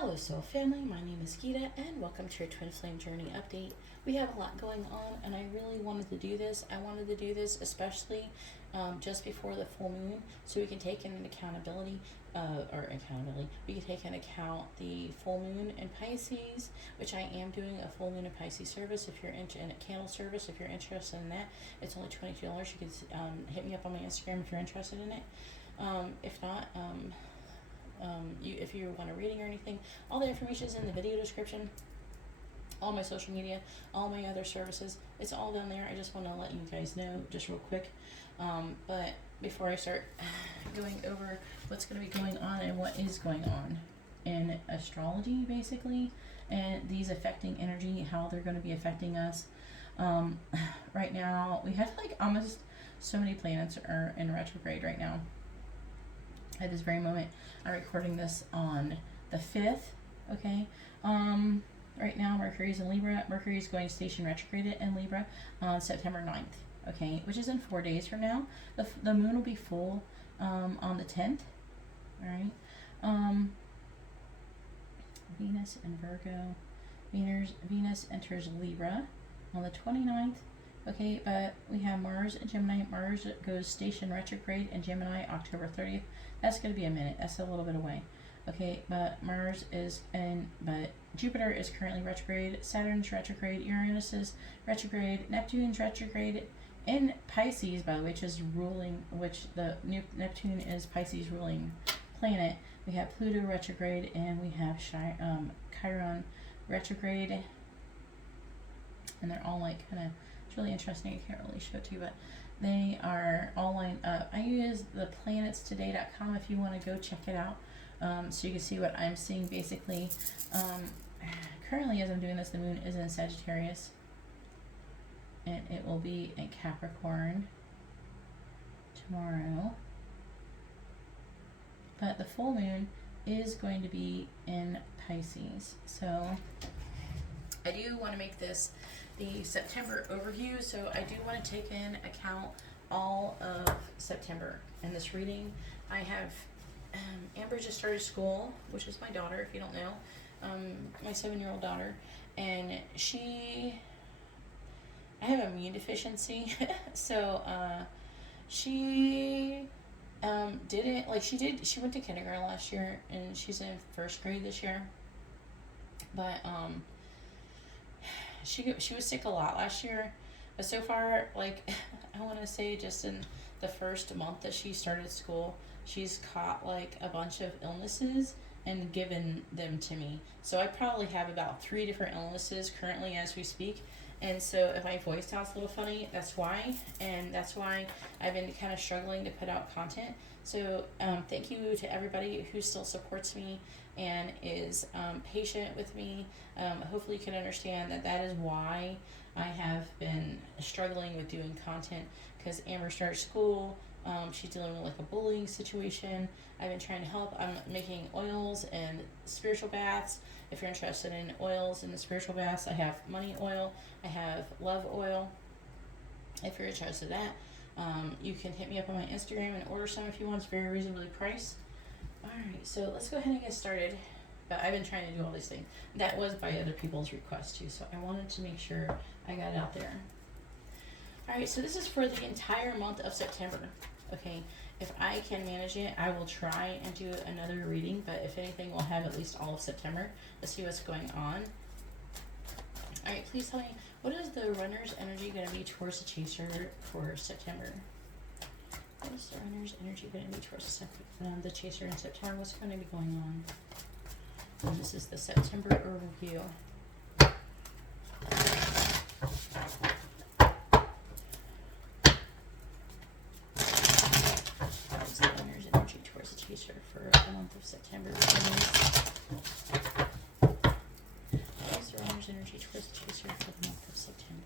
Hello Soul Family, my name is Geeta and welcome to your Twin Flame Journey Update. We have a lot going on and I really wanted to do this. I wanted to do this especially just before the full moon so we can take in we can take into account the full moon in Pisces, which I am doing a full moon in Pisces service. If you're in a candle service, if you're interested in that, it's only $22. You can hit me up on my Instagram if you're interested in it. If not, if you want a reading or anything, all the information is in the video description. All my social media, all my other services, it's all down there. I just want to let you guys know just real quick. But before I start going over what's going to be going on and what is going on in astrology, basically, and these affecting energy, how they're going to be affecting us. Right now, we have like almost so many planets are in retrograde right now. At this very moment, I'm recording this on the 5th, okay? Right now, Mercury's in Libra. Mercury's going station retrograde in Libra on September 9th, okay? Which is in 4 days from now. The moon will be full on the 10th, all right? Venus in Virgo. Venus enters Libra on the 29th. Okay, but we have Mars in Gemini. Mars goes station retrograde in Gemini October 30th. That's going to be a minute. That's a little bit away. Okay, but but Jupiter is currently retrograde. Saturn's retrograde. Uranus is retrograde. Neptune's retrograde in Pisces, by the way, which the Neptune is Pisces ruling planet. We have Pluto retrograde, and we have Chiron retrograde. And they're all like kind of, it's really interesting. I can't really show it to you, but they are all lined up. I use the planetstoday.com if you want to go check it out, so you can see what I'm seeing basically. Currently, as I'm doing this, the moon is in Sagittarius, and it will be in Capricorn tomorrow. But the full moon is going to be in Pisces. So I do want to make this the September overview, so I do want to take in account all of September in this reading. I have Amber just started school, which is my daughter, if you don't know, my 7-year-old daughter, and I have immune deficiency, so she she went to kindergarten last year, and she's in 1st grade this year, but she was sick a lot last year, but so far, like, I want to say just in the first month that she started school, she's caught like a bunch of illnesses and given them to me. So I probably have about 3 different illnesses currently as we speak. And so if my voice sounds a little funny, that's why. And that's why I've been kind of struggling to put out content. So thank you to everybody who still supports me and is patient with me. Hopefully you can understand that is why I have been struggling with doing content, because Amber started school. She's dealing with like a bullying situation. I've been trying to help. I'm making oils and spiritual baths. If you're interested in oils and the spiritual baths, I have money oil. I have love oil. If you're interested in that, you can hit me up on my Instagram and order some if you want. It's very reasonably priced. Alright, so let's go ahead and get started. But I've been trying to do all these things. That was by other people's request too, so I wanted to make sure I got it out there. Alright, so this is for the entire month of September. Okay, if I can manage it, I will try and do another reading, but if anything, we'll have at least all of September. Let's see what's going on. Alright, please tell me, what is the runner's energy going to be towards the chaser for September? What is the runner's energy going to be towards the chaser in September? What's going to be going on? And this is the September overview. What is the runner's energy towards the chaser for the month of September? What is the runner's energy towards the chaser for the month of September?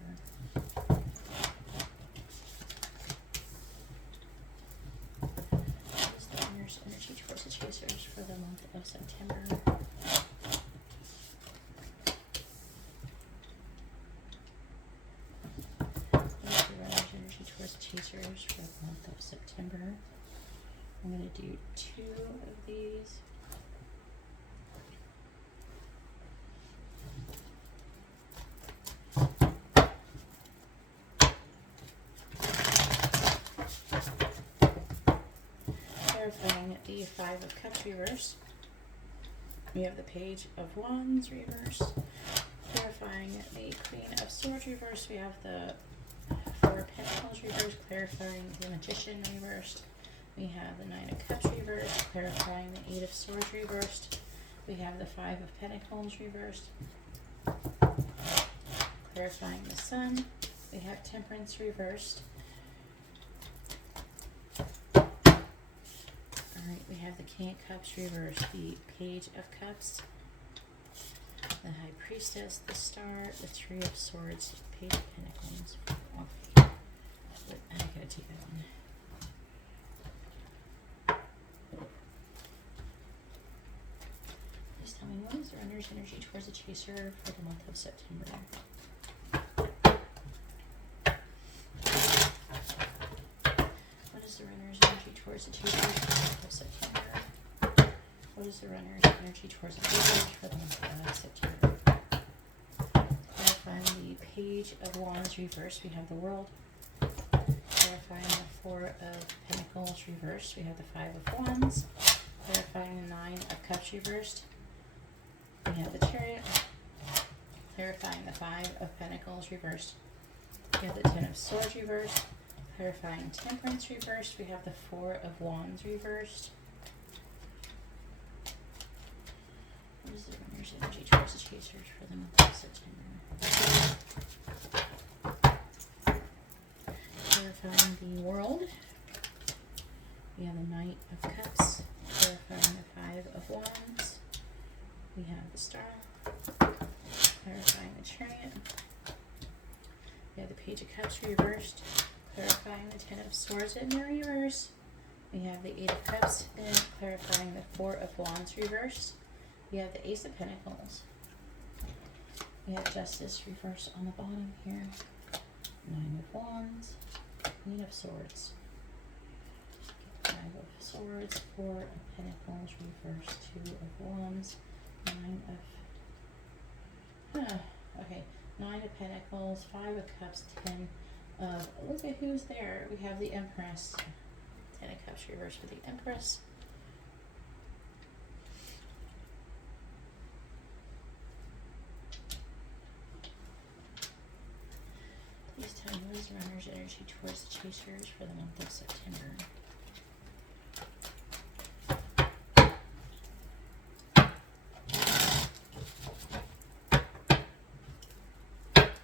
Energy towards the chasers for the month of September. Energy towards the chasers for the month of September. I'm going to do 2 of these. Five of Cups reversed. We have the Page of Wands reversed. Clarifying the Queen of Swords reversed. We have the Four of Pentacles reversed. Clarifying the Magician reversed. We have the Nine of Cups reversed. Clarifying the Eight of Swords reversed. We have the Five of Pentacles reversed. Clarifying the Sun. We have Temperance reversed. Alright, we have the King of Cups reversed, the Page of Cups, the High Priestess, the Star, the Three of Swords, Page of Pentacles. Okay. I gotta take that one. Please tell me, what is the runner's energy towards the chaser for the month of September? What is the runner's energy towards the chaser for the month of September? What is the runner's energy towards the chaser for the month of September? Clarifying the Page of Wands reversed, we have the World. Clarifying the Four of Pentacles reversed, we have the Five of Wands. Clarifying the Nine of Cups reversed, we have the Chariot. Clarifying the Five of Pentacles reversed, we have the Ten of Swords reversed. Clarifying Temperance reversed, we have the Four of Wands reversed. What is the runner's energy towards the chasers for the month of September? Clarifying the World. We have the Knight of Cups. Clarifying the Five of Wands. We have the Star. Clarifying the Chariot. We have the Page of Cups reversed. Clarifying the Ten of Swords in the reverse. We have the Eight of Cups and clarifying the Four of Wands reversed. We have the Ace of Pentacles. We have Justice reversed on the bottom here. Nine of Wands. Queen of Swords. Five of Swords. Four of Pentacles reversed. Two of Wands. Nine of... okay. Nine of Pentacles. Five of Cups. Ten of... Look at who's there. We have the Empress. Ten of Cups reversed for the Empress. Please tell me what is the runner's energy towards the chasers for the month of September.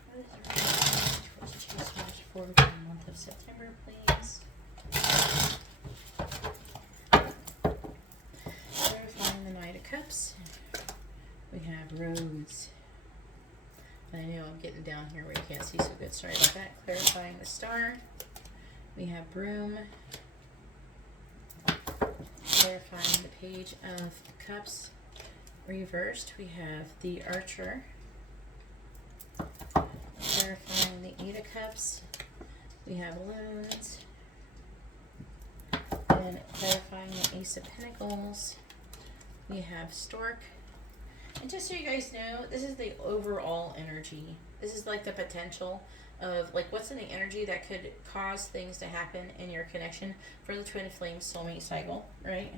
What is the runner's energy towards the chasers for the month of September, please? Clarifying the Knight of Cups. We have Rose. I know I'm getting down here where you can't see so good. Sorry about that. Clarifying the Star. We have Broom. Clarifying the Page of Cups reversed. We have the Archer. Clarifying the Eight of Cups. We have Loons. And clarifying the Ace of Pentacles. We have Stork. And just so you guys know, this is the overall energy. This is like the potential of like what's in the energy that could cause things to happen in your connection for the twin flame soulmate cycle, right?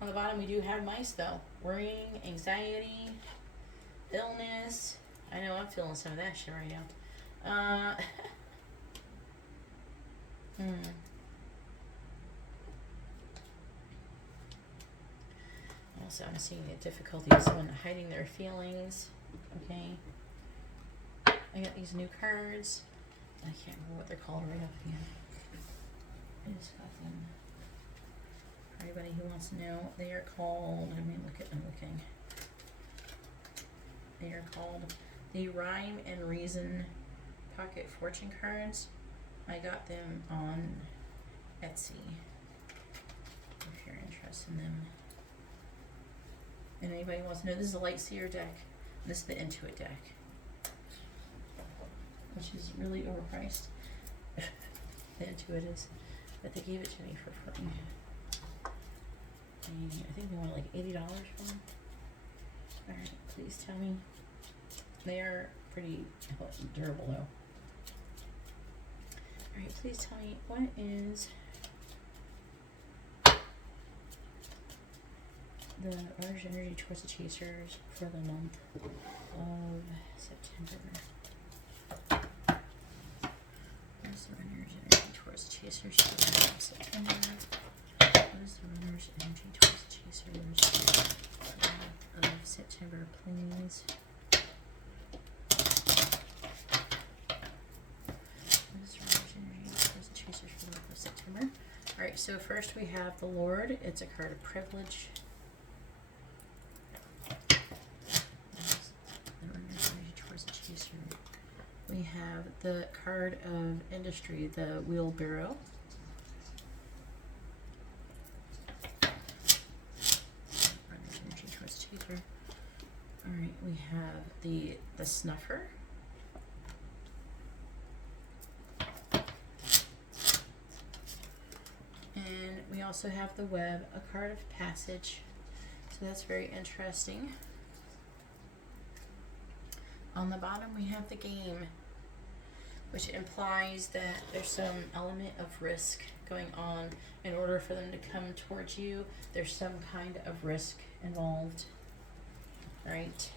On the bottom we do have mice though. Worrying, anxiety, illness. I know I'm feeling some of that shit right now. Also, I'm seeing the difficulties when hiding their feelings. Okay. I got these new cards. I can't remember what they're called right up again. I just got them. For anybody who wants to know, they are called, I mean, I'm looking. They are called the Rhyme and Reason Pocket Fortune cards. I got them on Etsy. If you're interested in them. And anybody wants to know, this is a Light Seer deck. And this is the Intuit deck. Which is really overpriced. The Intuit is. But they gave it to me for free. And I think they wanted like $80 for them. Alright, please tell me. They are pretty durable though. Alright, please tell me what is the runner's energy towards the chasers for the month of September. Where's the runner's energy towards the chasers for the month of September? What is the runner's energy towards the chasers for the month of September, please? What is the runner's energy towards the chasers for the month of September? Alright, so first we have the Lord. It's a card of privilege. We have the card of industry, the wheelbarrow. Alright, we have the snuffer. And we also have the web, a card of passage. So that's very interesting. On the bottom we have the game, which implies that there's some element of risk going on. In order for them to come towards you, there's some kind of risk involved, right?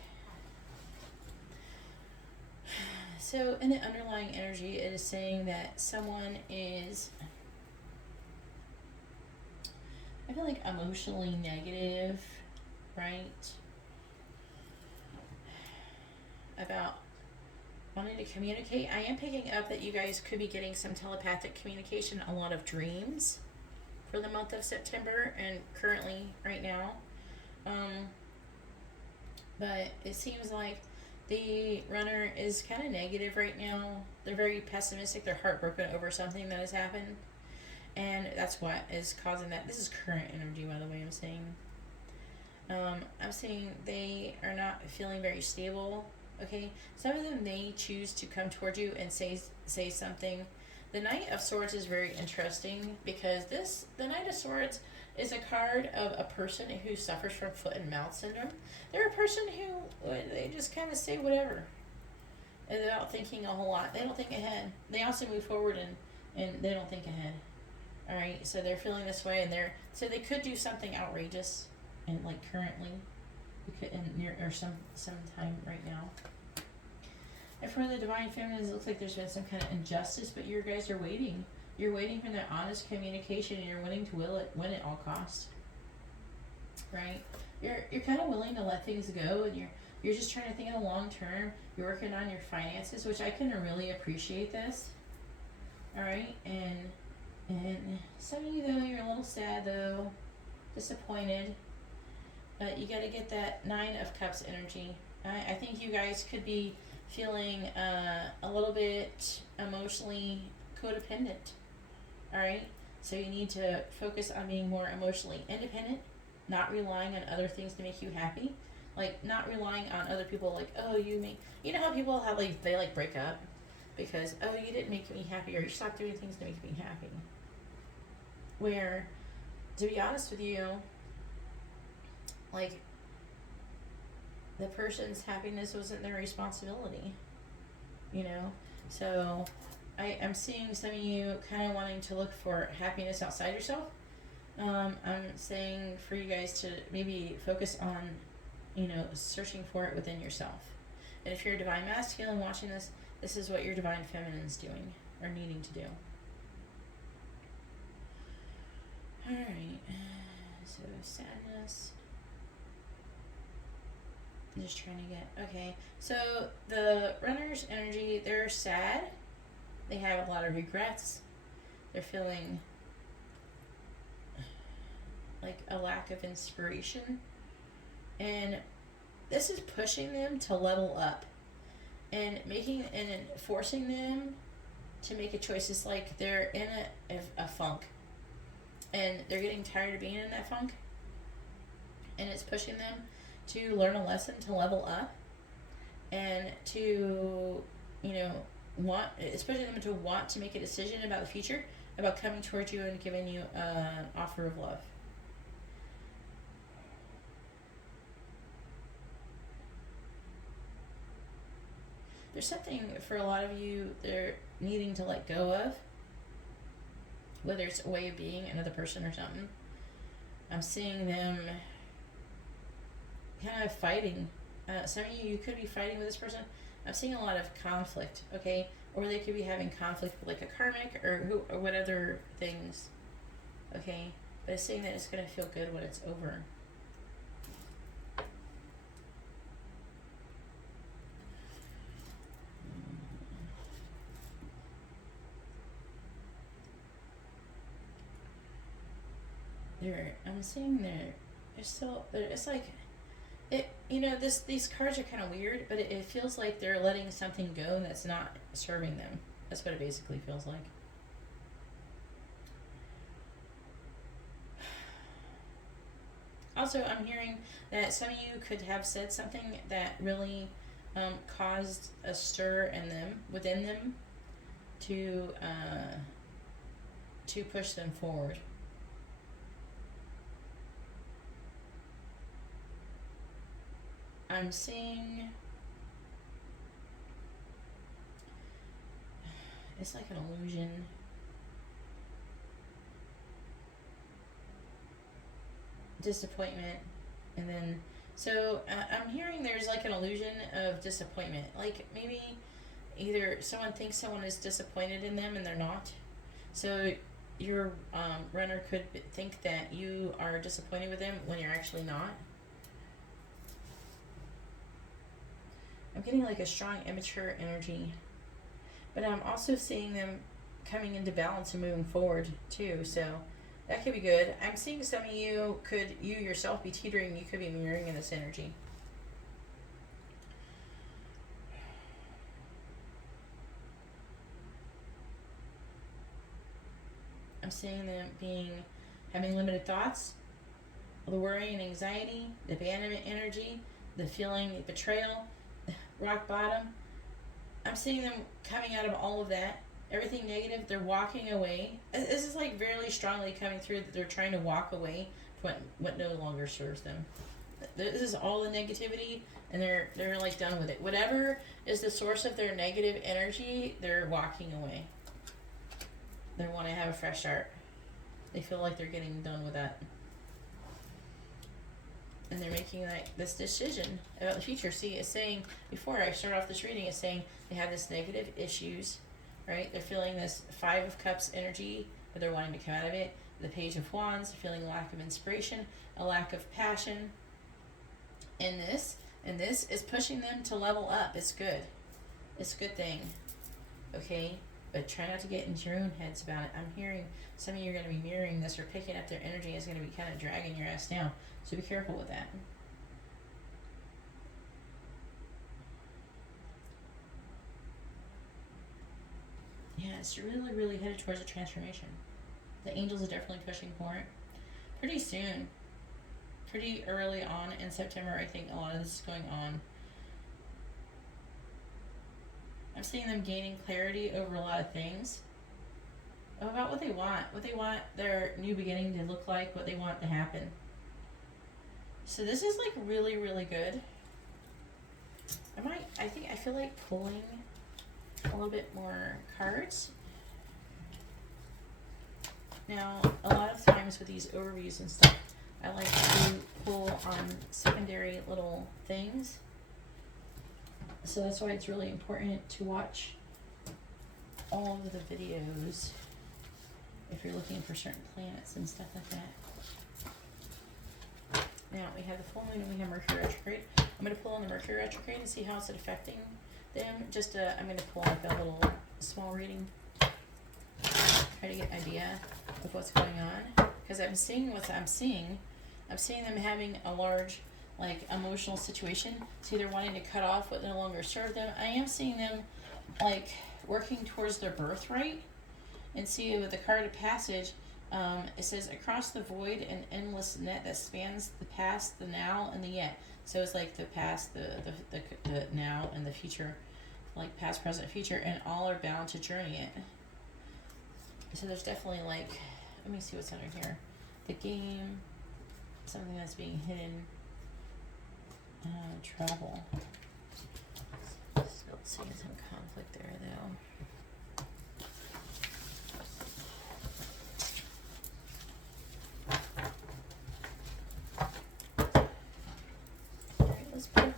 So in the underlying energy, it is saying that someone is, I feel like, emotionally negative, right? About wanting to communicate. I am picking up that you guys could be getting some telepathic communication, a lot of dreams for the month of September and currently right now. But it seems like the runner is kind of negative right now. They're very pessimistic. They're heartbroken over something that has happened. And that's what is causing that. This is current energy, by the way, I'm saying. I'm saying they are not feeling very stable. Okay, some of them may choose to come towards you and say something. The Knight of Swords is very interesting because the Knight of Swords is a card of a person who suffers from foot and mouth syndrome. They're a person who, they just kind of say whatever without thinking a whole lot. They don't think ahead. They also move forward and they don't think ahead. All right, so they're feeling this way, and so they could do something outrageous, and like currently, or sometime right now. And for the Divine Feminines, it looks like there's been some kind of injustice, but you guys are waiting. You're waiting for that honest communication, and you're willing to win at all costs. Right? You're kind of willing to let things go, and you're just trying to think of the long term. You're working on your finances, which I can really appreciate this. All right, and some of you though, you're a little sad though, disappointed. But you got to get that Nine of Cups energy. I think you guys could be feeling a little bit emotionally codependent. All right, so you need to focus on being more emotionally independent, not relying on other things to make you happy. Like not relying on other people. Like, oh, you know how people have they break up because, oh, you didn't make me happy, or you stopped doing things to make me happy. Where, to be honest with you, like, the person's happiness wasn't their responsibility, you know? So, I'm seeing some of you kind of wanting to look for happiness outside yourself. I'm saying for you guys to maybe focus on, searching for it within yourself. And if you're a Divine Masculine watching this, this is what your Divine Feminine's doing or needing to do. Alright, so sadness. I'm just trying to get, okay. So the runner's energy, they're sad. They have a lot of regrets. They're feeling like a lack of inspiration. And this is pushing them to level up and forcing them to make a choice. It's like they're in a funk. And they're getting tired of being in that funk. And it's pushing them to learn a lesson, to level up. And to, it's pushing them to want to make a decision about the future, about coming towards you and giving you an offer of love. There's something for a lot of you they're needing to let go of. Whether it's a way of being, another person or something. I'm seeing them kind of fighting. Some of you could be fighting with this person. I'm seeing a lot of conflict, okay? Or they could be having conflict with like a karmic or what other things, okay? But it's saying that it's going to feel good when it's over. I'm seeing there's still, it's like, it, you know, these cards are kind of weird, but it feels like they're letting something go that's not serving them. That's what it basically feels like. Also, I'm hearing that some of you could have said something that really caused a stir within them, to push them forward. I'm seeing, it's like an illusion. Disappointment, and then, so I'm hearing there's like an illusion of disappointment. Like maybe either someone thinks someone is disappointed in them and they're not. So your runner could think that you are disappointed with them when you're actually not. I'm getting like a strong immature energy, but I'm also seeing them coming into balance and moving forward too, so that could be good. I'm seeing some of you you yourself be teetering. You could be mirroring in this energy. I'm seeing them having limited thoughts, the worry and anxiety, the abandonment energy, the feeling of betrayal, rock bottom. I'm seeing them coming out of all of that. Everything negative, they're walking away. This is like very strongly coming through that they're trying to walk away from what no longer serves them. This is all the negativity, and they're like done with it. Whatever is the source of their negative energy, they're walking away. They want to have a fresh start. They feel like they're getting done with that. And they're making like this decision about the future. See, it's saying, before I start off this reading, it's saying they have this negative issues, right? They're feeling this 5 of Cups energy, but they're wanting to come out of it. The Page of Wands, feeling lack of inspiration, a lack of passion. And this is pushing them to level up. It's good. It's a good thing. Okay? But try not to get into your own heads about it. I'm hearing some of you are going to be mirroring this or picking up their energy. Is going to be kind of dragging your ass down. So be careful with that. Yeah, it's really, really headed towards a transformation. The angels are definitely pushing for it. Pretty soon. Pretty early on in September, I think a lot of this is going on. I'm seeing them gaining clarity over a lot of things. About what they want their new beginning to look like, what they want to happen. So this is like really, really good. I feel like pulling a little bit more cards. Now, a lot of times with these overviews and stuff, I like to pull on secondary little things. So that's why it's really important to watch all of the videos if you're looking for certain planets and stuff like that. Now we have the full moon and we have Mercury retrograde. I'm going to pull on the Mercury retrograde and see how it's affecting them. I'm going to pull like a little small reading. Try to get an idea of what's going on. Because I'm seeing what I'm seeing. I'm seeing them having a large like emotional situation. See, they're wanting to cut off what no longer served them. I am seeing them like working towards their birthright. And see, with the card of passage, it says, across the void, an endless net that spans the past, the now, and the yet. So it's like the past, the now, and the future, like past, present, future, and all are bound to journey it. So there's definitely like, let me see what's under here. The game, something that's being hidden, travel. Still seeing some conflict there though.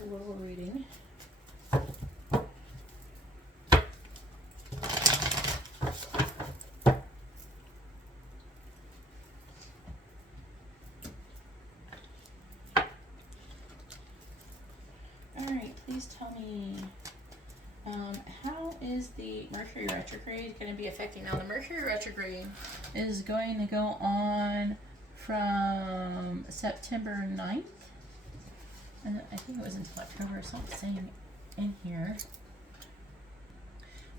a little reading. Alright, please tell me, how is the Mercury retrograde going to be affecting? Now, the Mercury retrograde is going to go on from September 9th. And I think it was until October, so it's saying in here.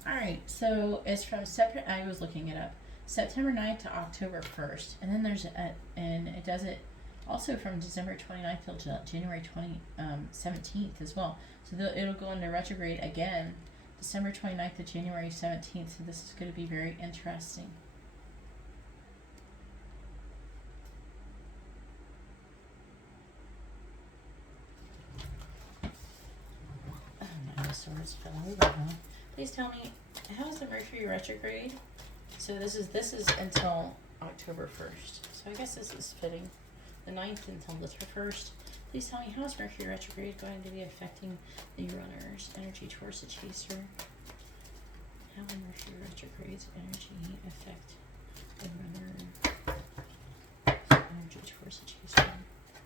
Alright, so it's from September, I was looking it up, September 9th to October 1st. And then there's and it does it also from December 29th till January 17th as well. So it'll go into retrograde again, December 29th to January 17th. So this is going to be very interesting. Oh, my swords fell over, huh? Please tell me, how's the Mercury retrograde? So this is until October 1st. So I guess this is fitting. The 9th until the 1st. Please tell me, how is Mercury retrograde going to be affecting the runner's energy towards the chaser? How will Mercury retrograde's energy affect the runner's energy towards the chaser?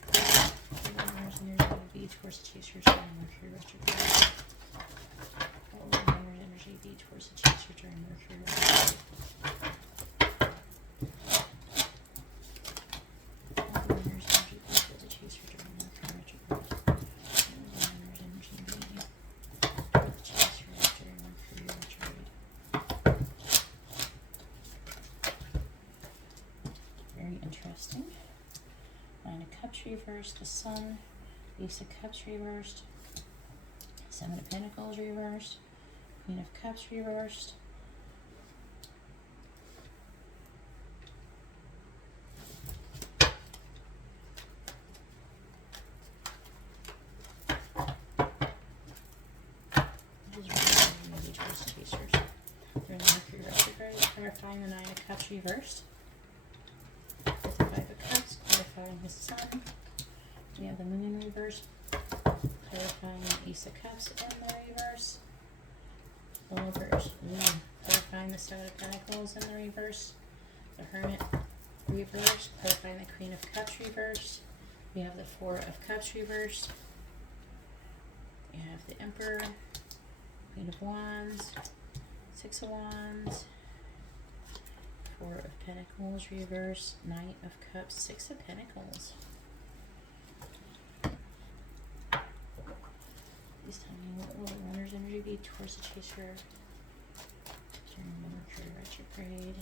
What will the runner's energy be towards the chaser during Mercury retrograde? What will the runner's energy be towards the chaser during Mercury retrograde? Interesting. Nine of Cups reversed, the Sun, Ace of Cups reversed, Seven of Pentacles reversed, Queen of Cups reversed, during the Mercury retrograde, clarifying the Nine of Cups reversed. Clarifying the Sun. We have the Moon reverse. Clarifying the Ace of Cups in the reverse. The Lovers. Clarifying the Seven of Pentacles in the reverse. The Hermit reversed. Clarifying the Queen of Cups reversed. We have the Four of Cups reversed. We have the Emperor. Queen of Wands. Six of Wands. Four of Pentacles reverse, Knight of Cups, Six of Pentacles. Please tell me, what will the runner's energy be towards the chaser during the Mercury retrograde?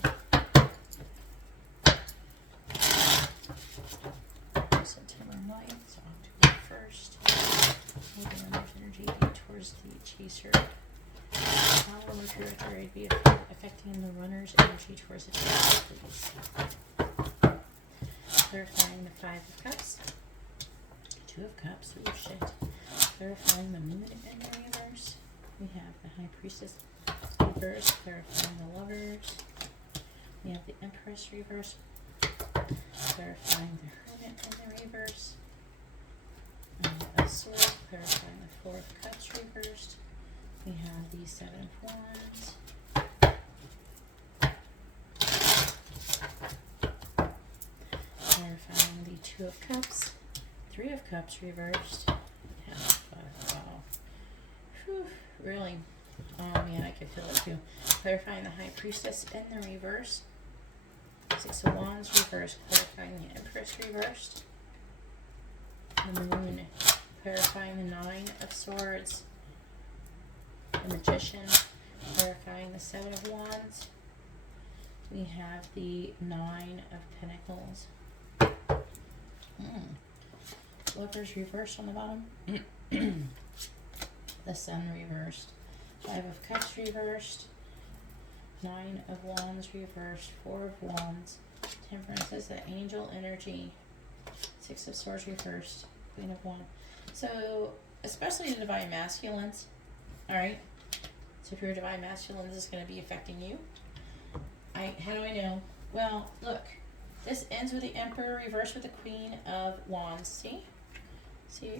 September 9th, so October 1st. What will the runner's energy be towards the chaser? How will Mercury retrograde be affecting the runner's energy towards the chaser, please? Clarifying the Five of Cups, Two of Cups, oh shit. Clarifying the Moon in the reverse. We have the High Priestess reverse, clarifying the Lovers. We have the Empress reverse, clarifying the Hermit in the reverse. A Sword, clarifying the Four of Cups reversed. We have the Seven of Wands. Clarifying the Two of Cups. Three of Cups reversed. Wow. Whew, really? Oh man, I can feel it too. Clarifying the High Priestess in the reverse. Six of Wands reversed. Clarifying the Empress reversed. The Moon. Clarifying the Nine of Swords. The Magician, clarifying the Seven of Wands. We have the Nine of Pentacles. Lovers reversed on the bottom. The Sun reversed. Five of Cups reversed. Nine of Wands reversed. Four of Wands. Temperance is the angel energy. Six of Swords reversed. Queen of Wands. So, especially the Divine Masculines. Alright, so if you're a Divine Masculine, this is going to be affecting you. How do I know? Well, look, this ends with the Emperor, reversed with the Queen of Wands. See,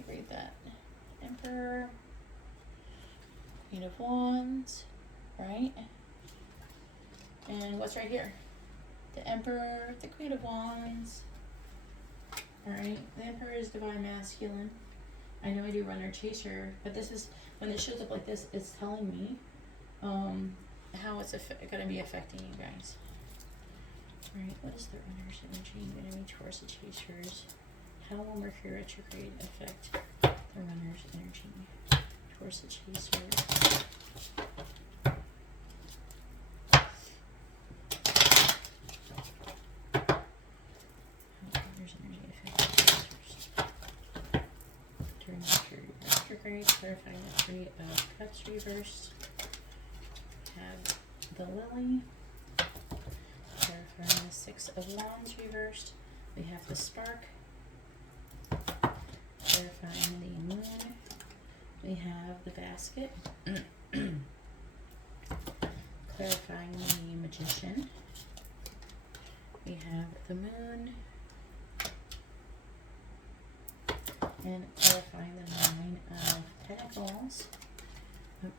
read that. Emperor, Queen of Wands, right? And what's right here? The Emperor, the Queen of Wands. Alright, the Emperor is divine masculine. I know I do runner chaser, but this is, when it shows up like this, it's telling me how it's going to be affecting you guys. Alright, what is the runner's energy going to be towards the chasers? How will Mercury retrograde affect the runner's energy towards the chasers? Clarifying the Three of Cups reversed. Have the Lily. Clarifying the Six of Wands reversed. We have the Spark. Clarifying the Moon. We have the Basket. Clarifying the Magician. We have the Moon. And clarifying the Nine of Pentacles.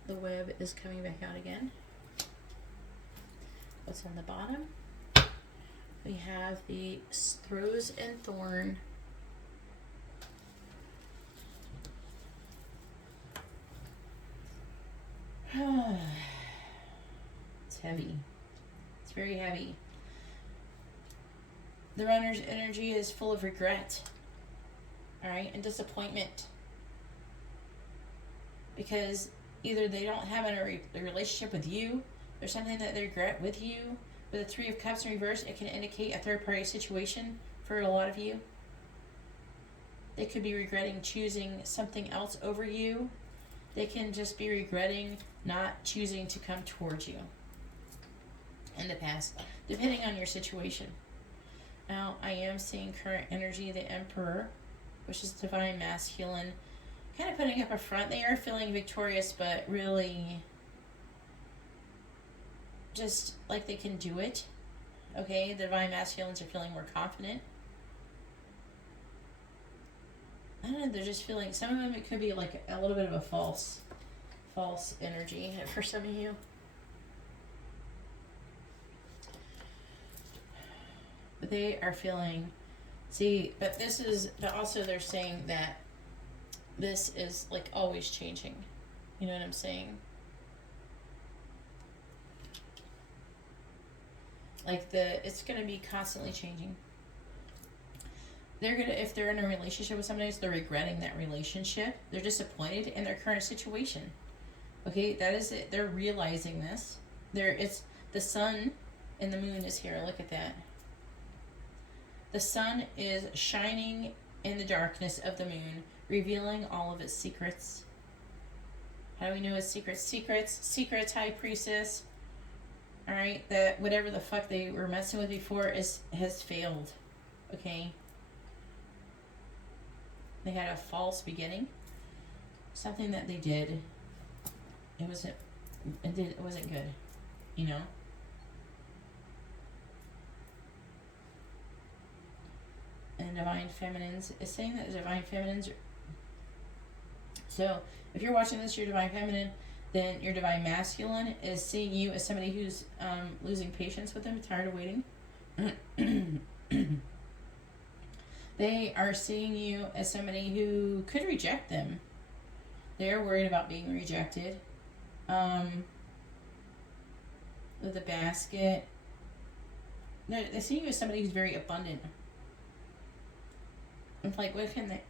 The web is coming back out again. What's on the bottom? We have the Rose and Thorn. It's heavy. It's very heavy. The runner's energy is full of regret. Alright, and disappointment. Because either they don't have a relationship with you, there's something that they regret with you. With the Three of Cups in reverse, it can indicate a third party situation for a lot of you. They could be regretting choosing something else over you. They can just be regretting not choosing to come towards you in the past, depending on your situation. Now, I am seeing current energy, the Emperor, which is divine masculine, kind of putting up a front. They are feeling victorious, but really just like they can do it. Okay, the divine masculines are feeling more confident. I don't know, they're just feeling, some of them, it could be like a little bit of a false energy for some of you. But they are feeling, but also they're saying that this is like always changing. You know what I'm saying? Like it's gonna be constantly changing. If they're in a relationship with somebody, they're regretting that relationship. They're disappointed in their current situation. Okay, that is it. They're realizing this. It's the sun and the moon is here. Look at that. The sun is shining in the darkness of the moon, revealing all of its secrets. How do we know its secrets? Secrets, High Priestess. Alright, that whatever the fuck they were messing with before has failed. Okay? They had a false beginning. Something that they did, it wasn't good. You know? And Divine Feminines is saying that the Divine Feminines are... So, if you're watching this, you're Divine Feminine, then your Divine Masculine is seeing you as somebody who's losing patience with them, tired of waiting. They are seeing you as somebody who could reject them. They're worried about being rejected. With the Basket. They see you as somebody who's very abundant. It's like, what can they...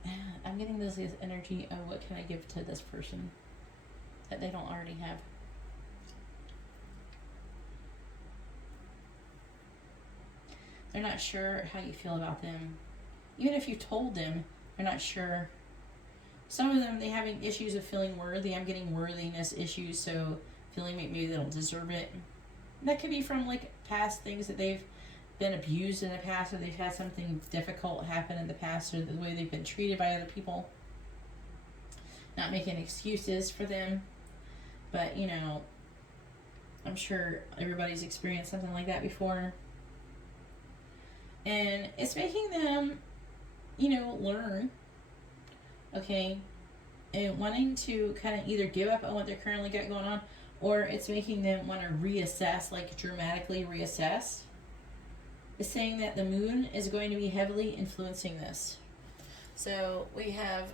I'm getting this energy of what can I give to this person that they don't already have. They're not sure how you feel about them. Even if you told them, they're not sure. Some of them, they having issues of feeling worthy. I'm getting worthiness issues, so feeling maybe they don't deserve it. And that could be from like past things that they've been abused in the past, or they've had something difficult happen in the past, or the way they've been treated by other people. Not making excuses for them, but you know, I'm sure everybody's experienced something like that before. And it's making them, you know, learn, okay, and wanting to kind of either give up on what they're currently got going on, or it's making them want to reassess, like dramatically reassess. Is saying that the moon is going to be heavily influencing this. So we have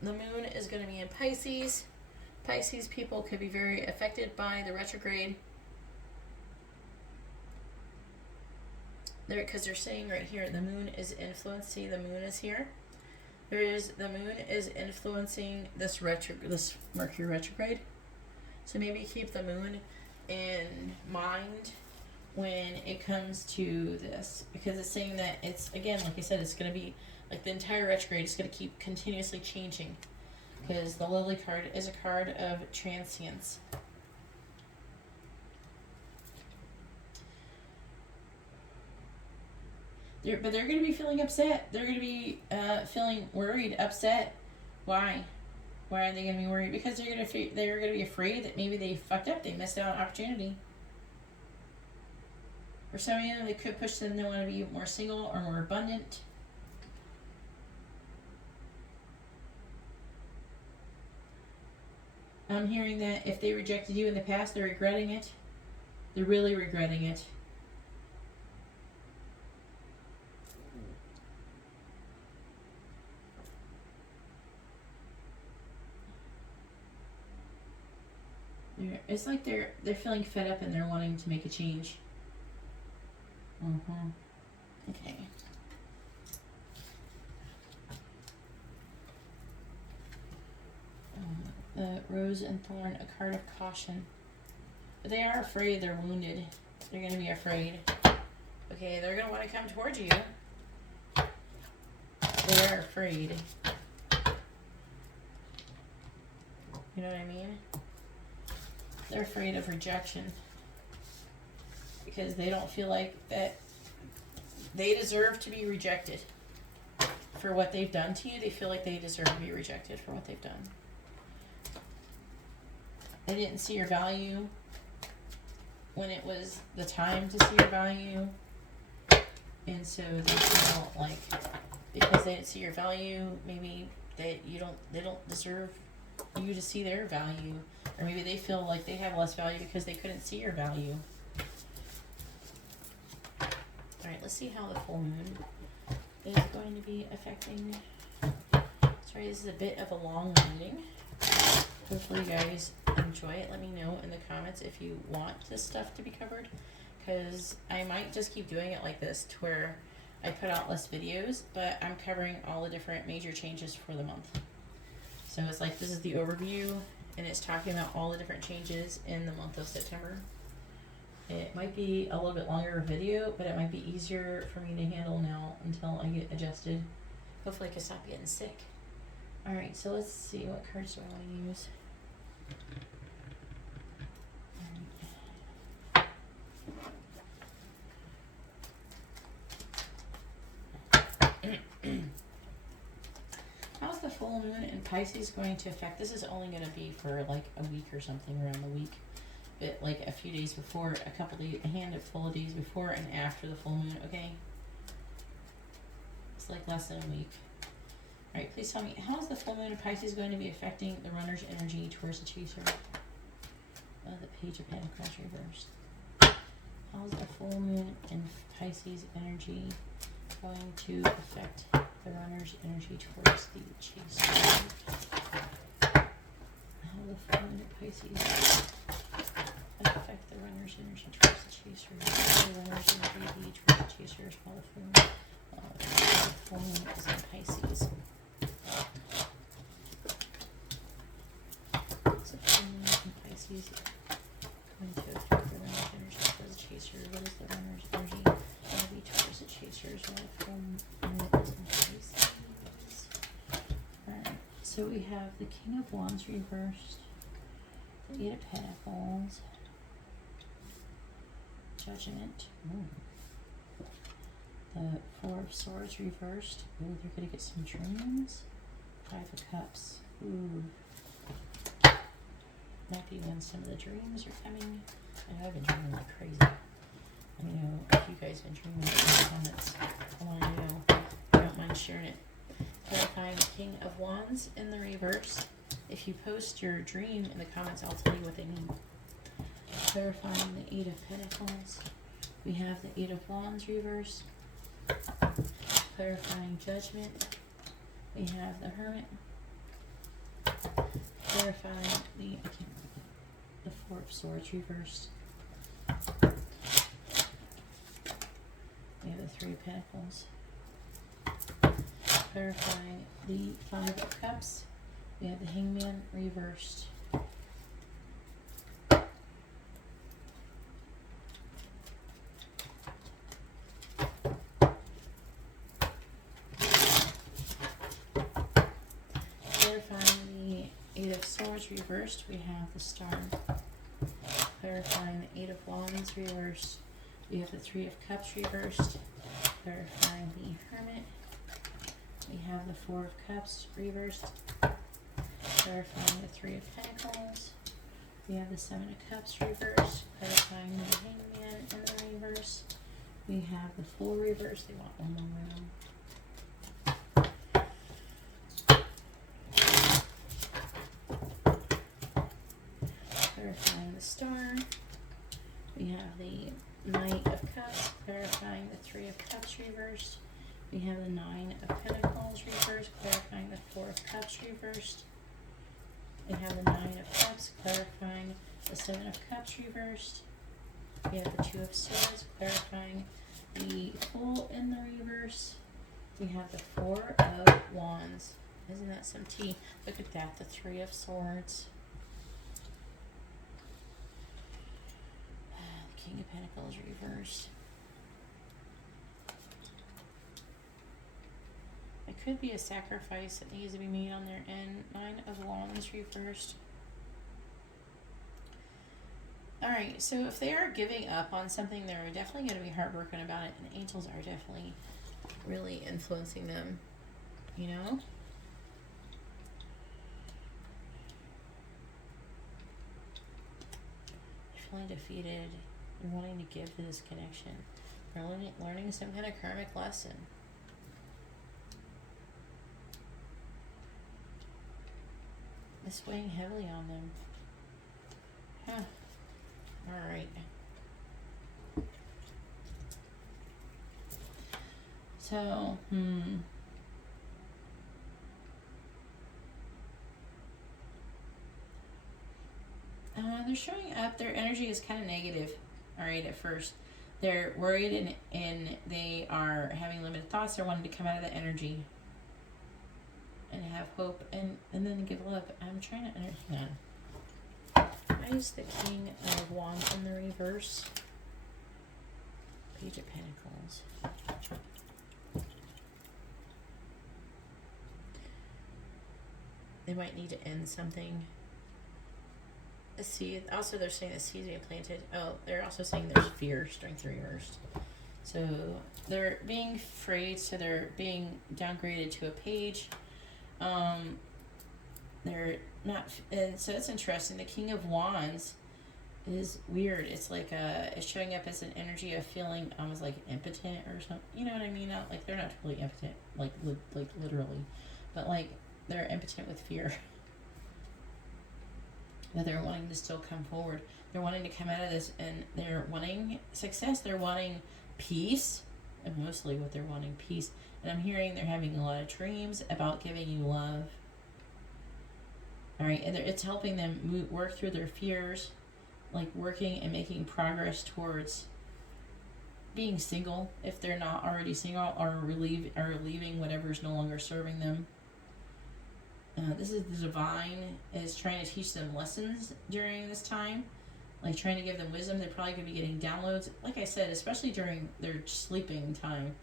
the moon is going to be in Pisces. Pisces people could be very affected by the retrograde. Because they're saying right here, the moon is influencing. See, the moon is here. The moon is influencing this Mercury retrograde. So maybe keep the moon in mind when it comes to this, because it's saying that it's, again, like I said, it's going to be like the entire retrograde is going to keep continuously changing, because the Lily card is a card of transience. But they're going to be feeling upset. They're going to be feeling worried, upset. Why? Why are they going to be worried? Because they're going to be afraid that maybe they fucked up. They missed out on opportunity. For some of you, they could push them to want to be more single or more abundant. I'm hearing that if they rejected you in the past, they're regretting it. They're really regretting it. It's like they're feeling fed up and they're wanting to make a change. Okay. The Rose and Thorn, a card of caution. But they are afraid, they're wounded. They're going to be afraid. Okay, they're going to want to come towards you. They are afraid. You know what I mean? They're afraid of rejection. Because they don't feel like that they deserve to be rejected for what they've done to you. They feel like they deserve to be rejected for what they've done. They didn't see your value when it was the time to see your value. And so they feel like because they didn't see your value, maybe they don't deserve you to see their value. Or maybe they feel like they have less value because they couldn't see your value. Alright, let's see how the full moon is going to be affecting. Sorry, this is a bit of a long reading. Hopefully you guys enjoy it. Let me know in the comments if you want this stuff to be covered, because I might just keep doing it like this to where I put out less videos, but I'm covering all the different major changes for the month. So it's like this is the overview, and it's talking about all the different changes in the month of September. It might be a little bit longer of a video, but it might be easier for me to handle now until I get adjusted. Hopefully I can stop getting sick. Alright, so let's see, what cards do I want to use? How's the full moon in Pisces going to affect? This is only going to be for like a week or something, around the week. But like a few days before, a couple days, a handful of days before and after the full moon, okay? It's like less than a week. Alright, please tell me, how is the full moon in Pisces going to be affecting the runner's energy towards the chaser? The Page of Pentacles reversed. How is the full moon in Pisces energy going to affect the runner's energy towards the chaser? How will the full moon in Pisces affect the runner's energy towards the chaser? How will the runner's energy be towards the chasers while the full moon is in Pisces? So full moon in Pisces going to affect the runner's energy towards the chaser. What is the runner's energy going to be towards the chasers while the full moon is in Pisces? Alright, so we have the King of Wands reversed, the 8 of Pentacles, Judgment, the 4 of Swords reversed. Ooh, they're going to get some dreams. 5 of Cups. Ooh. Might be when some of the dreams are coming. I know I've been dreaming like crazy. Let me know if you guys have been dreaming in the comments. I want to know. I don't mind sharing it. Clarifying the King of Wands in the reverse. If you post your dream in the comments, I'll tell you what they mean. Clarifying the Eight of Pentacles. We have the Eight of Wands reversed. Clarifying Judgment. We have the Hermit. Clarifying the Four of Swords reversed. We have the Three of Pentacles. Clarifying the Five of Cups. We have the Hangman reversed. Clarifying the Eight of Swords reversed, we have the Star. Clarifying the Eight of Wands reversed, we have the Three of Cups reversed. Clarifying the Hermit, we have the Four of Cups reversed. Clarifying the Three of Pentacles, we have the Seven of Cups reversed. Clarifying the Hangman in the reverse, we have the Fool reversed. They want one more round. Clarifying the Star, we have the Knight of Cups. Clarifying the Three of Cups reversed, we have the Nine of Pentacles reversed. Clarifying the Four of Cups reversed, we have the Nine of Cups. Clarifying the Seven of Cups reversed, we have the Two of Swords. Clarifying the Fool in the reverse, we have the Four of Wands. Isn't that some tea? Look at that, the Three of Swords. The King of Pentacles reversed. It could be a sacrifice that needs to be made on their end. Nine of Wands reversed. Alright, so if they are giving up on something, they're definitely going to be heartbroken about it. And angels are definitely really influencing them, you know? They're feeling defeated. They're wanting to give to this connection. They're learning some kind of karmic lesson. It's weighing heavily on them. Huh. Alright. So, they're showing up. Their energy is kind of negative, alright, at first. They're worried and they are having limited thoughts. They're wanting to come out of that energy and have hope and then give love. I'm trying to understand. Why is the King of Wands in the reverse? Page of Pentacles. They might need to end something. A seed. Also, they're saying the seeds being planted. Oh, they're also saying there's fear, strength reversed. So they're being afraid, so they're being downgraded to a page. They're not, and so it's interesting. The King of Wands is weird. It's like it's showing up as an energy of feeling almost like impotent or something. You know what I mean? Not like they're not totally impotent, like literally, but like they're impotent with fear. That they're wanting to still come forward. They're wanting to come out of this, and they're wanting success. They're wanting peace, and mostly what they're wanting, peace. And I'm hearing they're having a lot of dreams about giving you love. All right, and it's helping them work through their fears, like working and making progress towards being single if they're not already single, or leaving whatever's no longer serving them. This is the divine is trying to teach them lessons during this time, like trying to give them wisdom. They're probably going to be getting downloads, like I said, especially during their sleeping time.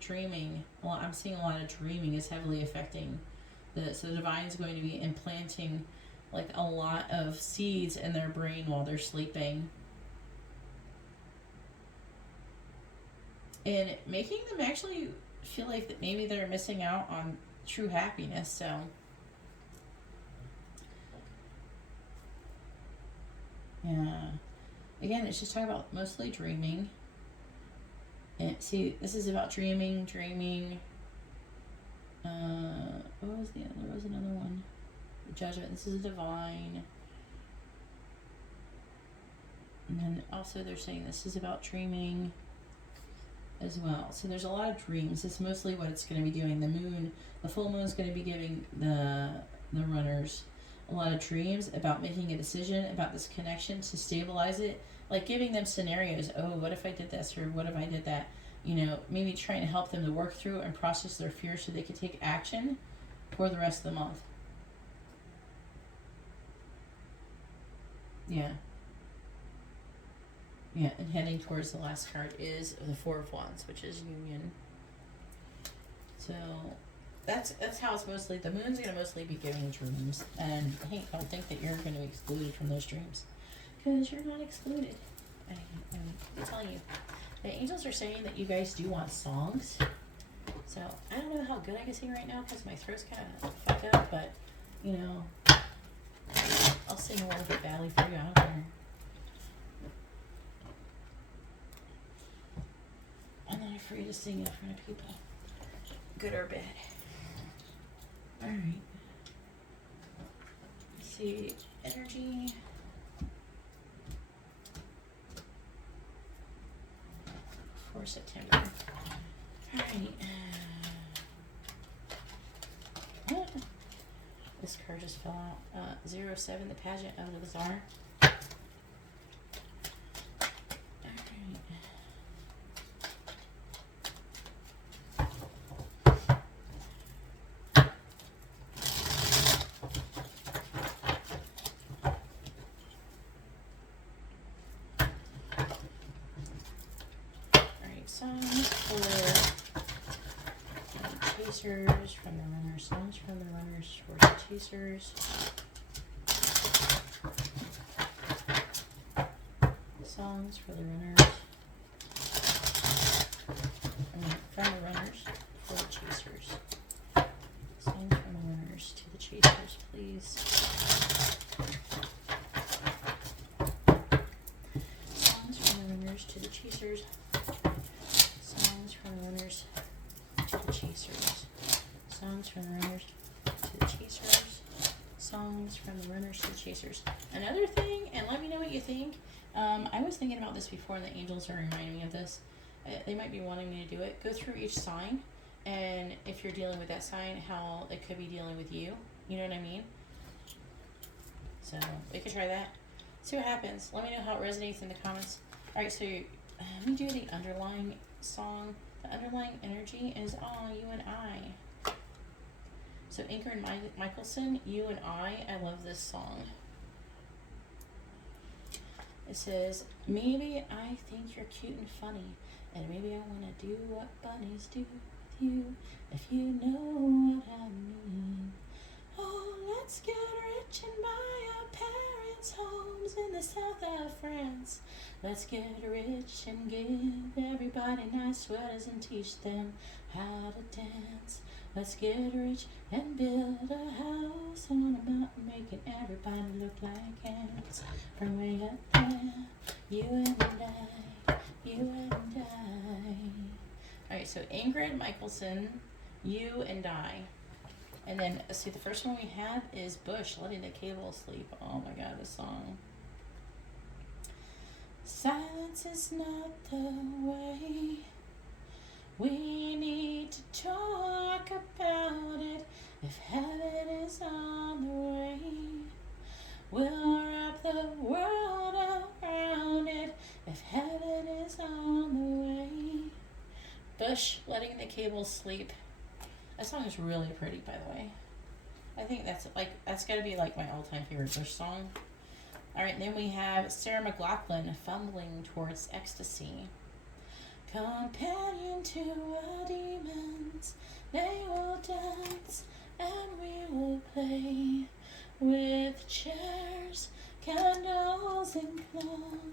Dreaming, well, I'm seeing a lot of dreaming is heavily affecting so the divine is going to be implanting like a lot of seeds in their brain while they're sleeping, and making them actually feel like that maybe they're missing out on true happiness. So yeah, again, it's just talking about mostly dreaming. And see, this is about dreaming. What was the other? There was another one. Judgment. This is divine. And then also they're saying this is about dreaming as well. So there's a lot of dreams. It's mostly what it's going to be doing. The moon, the full moon is going to be giving the runners a lot of dreams about making a decision about this connection to stabilize it, like giving them scenarios. Oh, what if I did this, or what if I did that? You know, maybe trying to help them to work through and process their fears so they can take action for the rest of the month. Yeah. Yeah, and heading towards the last card is the Four of Wands, which is union. So that's how it's mostly, the moon's going to mostly be giving dreams. And hey, don't think that you're going to be excluded from those dreams, because you're not excluded. I'm telling you. The angels are saying that you guys do want songs. So I don't know how good I can sing right now because my throat's kind of fucked up, but you know, I'll sing a little bit badly for you. I don't care. I'm not afraid to sing in front of people, good or bad. All right. Let's see, energy. For September. All right. This card just fell out. 07, the pageant of the Bazaar. Songs for the chasers from the runners. Songs from the runners towards the chasers. Songs for the runners. From the runners for the chasers. Songs from the runners to the chasers, please. Songs from the runners to the chasers. From the runners to the chasers. Songs from the runners to the chasers. Songs from the runners to the chasers. Another thing, and let me know what you think. I was thinking about this before, and the angels are reminding me of this. They might be wanting me to do it. Go through each sign, and if you're dealing with that sign, how it could be dealing with you. You know what I mean? So we could try that. See what happens. Let me know how it resonates in the comments. All right, so let me do the underlying song. The underlying energy is you and I. So Anchor and Michelson, You and I love this song. It says, maybe I think you're cute and funny, and maybe I want to do what bunnies do with you, if you know what I mean. Oh, let's get rich and buy our parents' homes in the south of France. Let's get rich and give everybody nice sweaters and teach them how to dance. Let's get rich and build a house on a mountain, making everybody look like ants. From way up there, you and I, you and I. Alright, so Ingrid Michelson, You and I. And then, see, the first one we have is Bush, Letting the Cable Sleep. Oh my god, this song. Silence is not the way. We need to talk about it. If heaven is on the way, we'll wrap the world around it. If heaven is on the way. Bush, Letting the Cable Sleep. That song is really pretty, by the way. I think that's gotta be like my all-time favorite Bush song. Alright, then we have Sarah McLachlan, Fumbling Towards Ecstasy. Companion to our demons, they will dance and we will play with chairs, candles and cloth,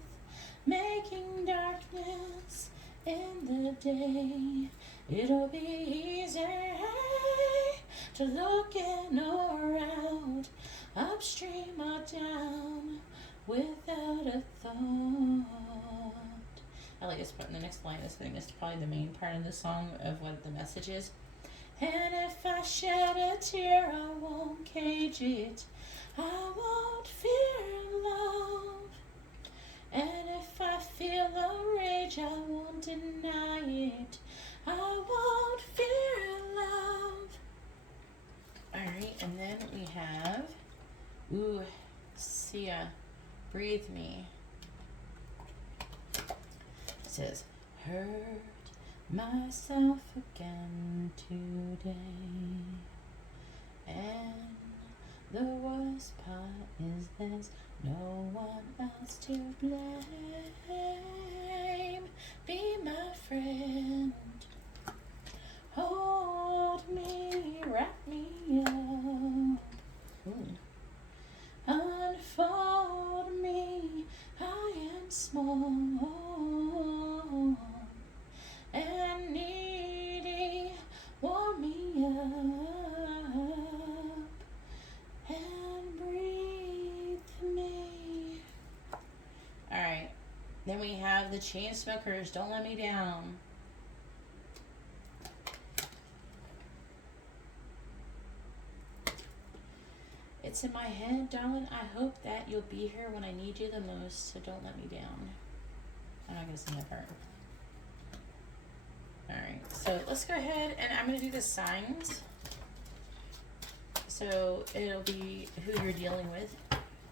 making darkness in the day. It'll be easy to look in or out, upstream or down, without a thought. I like this part in the next line. This thing is probably the main part of the song of what the message is. And if I shed a tear, I won't cage it. I won't fear love. And if I feel a rage, I won't deny it. I won't fear love. Alright, and then we have, Sia, breathe me. It says, hurt myself again today. And the worst part is there's no one else to blame. Be my friend. Hold me, wrap me up. Unfold me, I am small and needy. Warm me up and breathe me. Alright, then we have the Chainsmokers, Don't Let Me Down. It's in my head, darling. I hope that you'll be here when I need you the most, so don't let me down. I'm not going to sing that part. Alright, so let's go ahead and I'm going to do the signs. So it'll be who you're dealing with.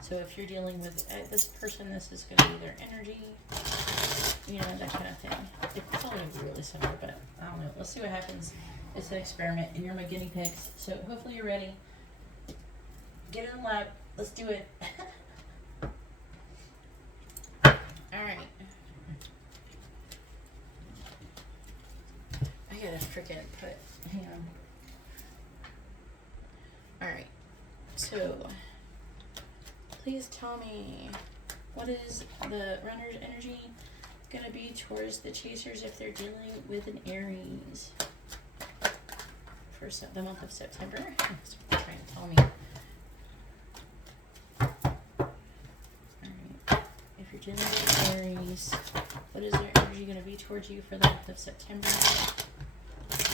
So if you're dealing with this person, this is going to be their energy. You know, that kind of thing. It's probably going to be really similar, but I don't know. Let's see what happens. It's an experiment, and you're my guinea pigs. So hopefully you're ready. Get in the lab. Let's do it. Alright. I gotta freaking hang on. Alright. So, please tell me, what is the runner's energy gonna be towards the chasers if they're dealing with an Aries for the month of September? It's trying to tell me. If you're dealing with Aries, what is their energy going to be towards you for the month of September? If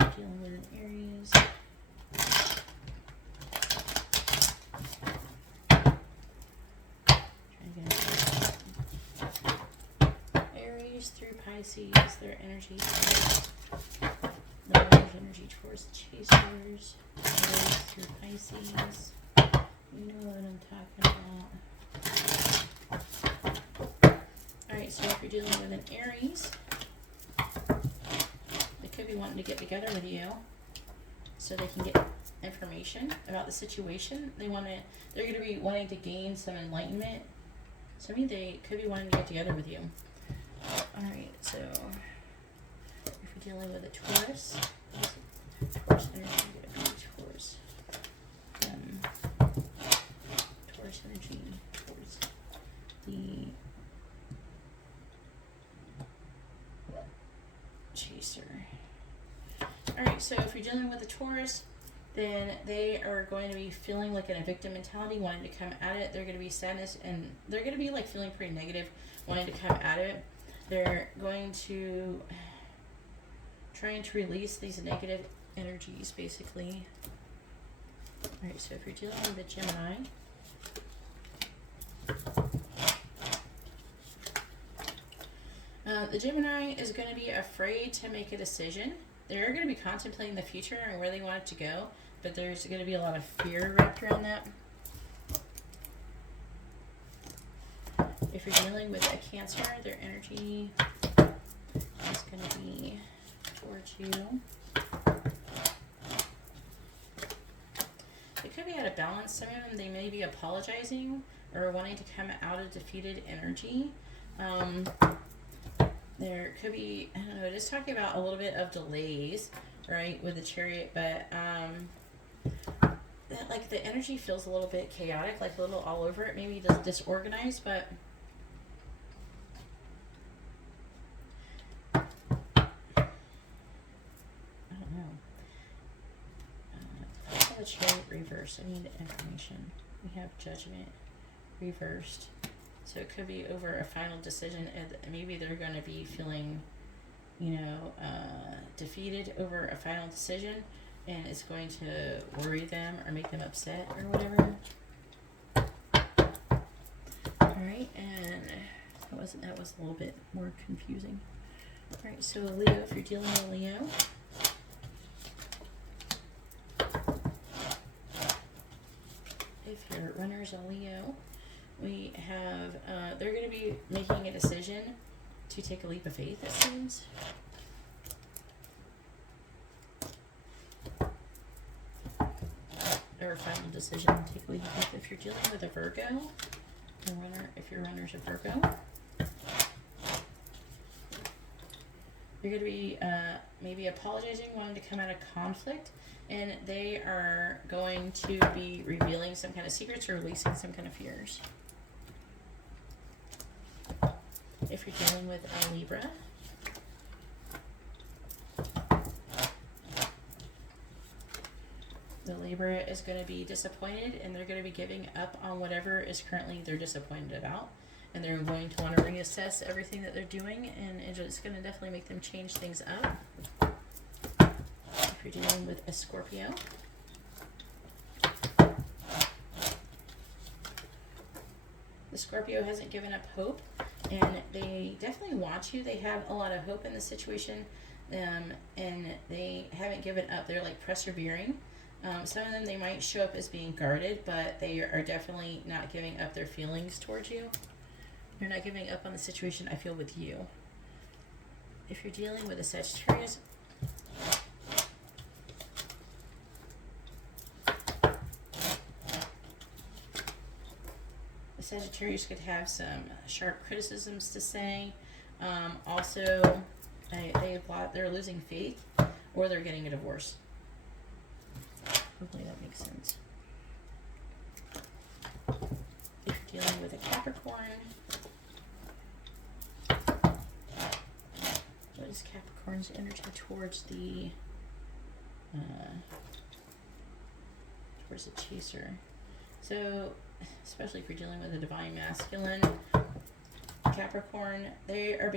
you're dealing with an Aries. Aries through Pisces, their energy. The energy towards the chasers. Aries through Pisces. You know what I'm talking about. Alright, so if you're dealing with an Aries, they could be wanting to get together with you so they can get information about the situation. They're going to be wanting to gain some enlightenment. So maybe they could be wanting to get together with you. Alright, so if you're dealing with a Taurus, Taurus energy going to be Taurus. Taurus energy towards the chaser. Alright, so if you're dealing with a Taurus, then they are going to be feeling like in a victim mentality, wanting to come at it. They're going to be sadness, and they're going to be like feeling pretty negative, wanting to come at it. They're going to trying to release these negative energies, basically. Alright, so if you're dealing with a Gemini, the Gemini is going to be afraid to make a decision. They're going to be contemplating the future and where they want it to go, but there's going to be a lot of fear wrapped around that. If you're dealing with a Cancer, their energy is going to be towards you. It could be out of balance. Some of them, they may be apologizing or wanting to come out of defeated energy. There could be, I don't know, just talking about a little bit of delays, right, with the Chariot, but that, like, the energy feels a little bit chaotic, like a little all over it, maybe just disorganized, but I don't know. The Chariot reversed. I need information. We have Judgment reversed. So it could be over a final decision, and maybe they're going to be feeling defeated over a final decision, and it's going to worry them or make them upset or whatever. All right, and that was a little bit more confusing. All right, so Leo, if you're dealing with Leo, if your runner's a Leo, we have they're going to be making a decision to take a leap of faith, it seems. Or a final decision to take a leap of faith. If you're dealing with a Virgo, if your runner's a Virgo, you're going to be maybe apologizing, wanting to come out of conflict, and they are going to be revealing some kind of secrets or releasing some kind of fears. If you're dealing with a Libra, the Libra is going to be disappointed, and they're going to be giving up on whatever is currently they're disappointed about. And they're going to want to reassess everything that they're doing, and it's going to definitely make them change things up. If you're dealing with a Scorpio, the Scorpio hasn't given up hope, and they definitely want you. They have a lot of hope in the situation, and they haven't given up. They're like persevering. Some of them, they might show up as being guarded, but they are definitely not giving up their feelings towards you. You're not giving up on the situation, I feel, with you. If you're dealing with a Sagittarius, the Sagittarius could have some sharp criticisms to say. Also, they're losing faith, or they're getting a divorce. Hopefully that makes sense. If you're dealing with a Capricorn, what is Capricorn's energy towards the chaser? So, especially if you're dealing with a divine masculine, Capricorn, they're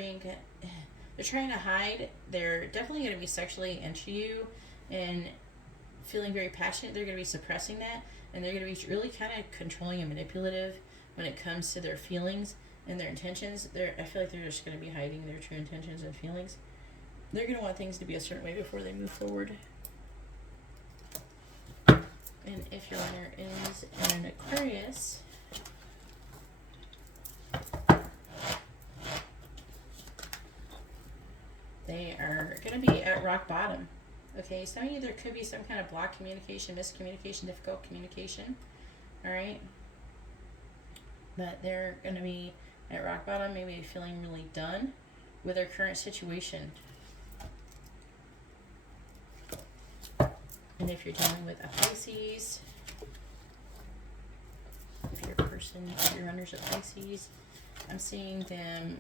trying to hide. They're definitely going to be sexually into you and feeling very passionate. They're going to be suppressing that, and they're going to be really kind of controlling and manipulative when it comes to their feelings and their intentions. I feel like they're just going to be hiding their true intentions and feelings. They're going to want things to be a certain way before they move forward. And if your runner is an Aquarius, they are going to be at rock bottom. Okay, some of you, there could be some kind of blocked communication, miscommunication, difficult communication. All right. But they're going to be at rock bottom, maybe feeling really done with their current situation. And if you're dealing with a Pisces, if your runner's a Pisces, I'm seeing them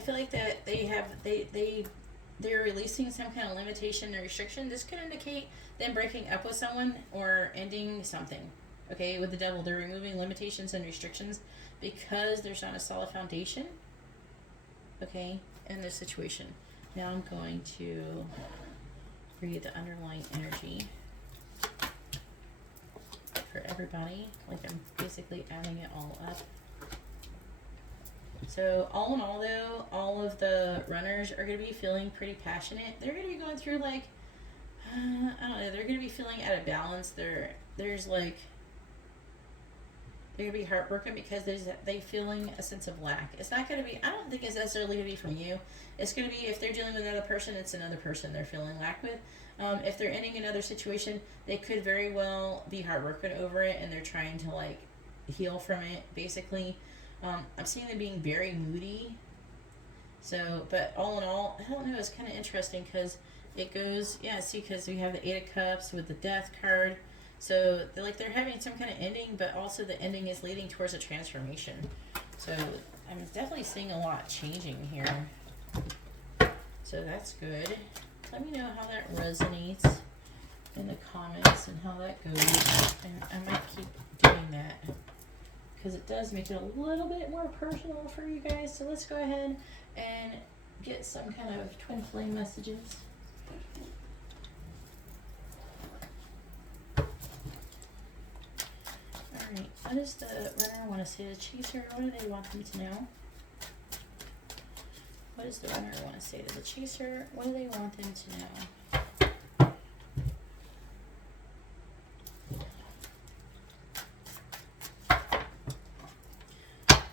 I feel like that they're releasing some kind of limitation or restriction. This could indicate them breaking up with someone or ending something. Okay, with the devil, they're removing limitations and restrictions because there's not a solid foundation. Okay, in this situation. Now I'm going to read the underlying energy for everybody. Like I'm basically adding it all up. So all in all, though, all of the runners are going to be feeling pretty passionate. They're going to be going through like, I don't know, they're going to be feeling out of balance. They're going to be heartbroken because they feeling a sense of lack. It's not going to be, I don't think it's necessarily going to be from you. It's going to be, if they're dealing with another person, it's another person they're feeling lack with. If they're ending another situation, they could very well be heartbroken over it, and they're trying to like heal from it, basically. I'm seeing them being very moody. So, but all in all, I don't know, it's kind of interesting because it goes, because we have the Eight of Cups with the Death card. So, they're having some kind of ending, but also the ending is leading towards a transformation. So, I'm definitely seeing a lot changing here. So, that's good. Let me know how that resonates in the comments and how that goes. And I might keep doing that because it does make it a little bit more personal for you guys. So let's go ahead and get some kind of twin flame messages. Alright, what does the runner want to say to the chaser? What do they want them to know? What does the runner want to say to the chaser? What do they want them to know?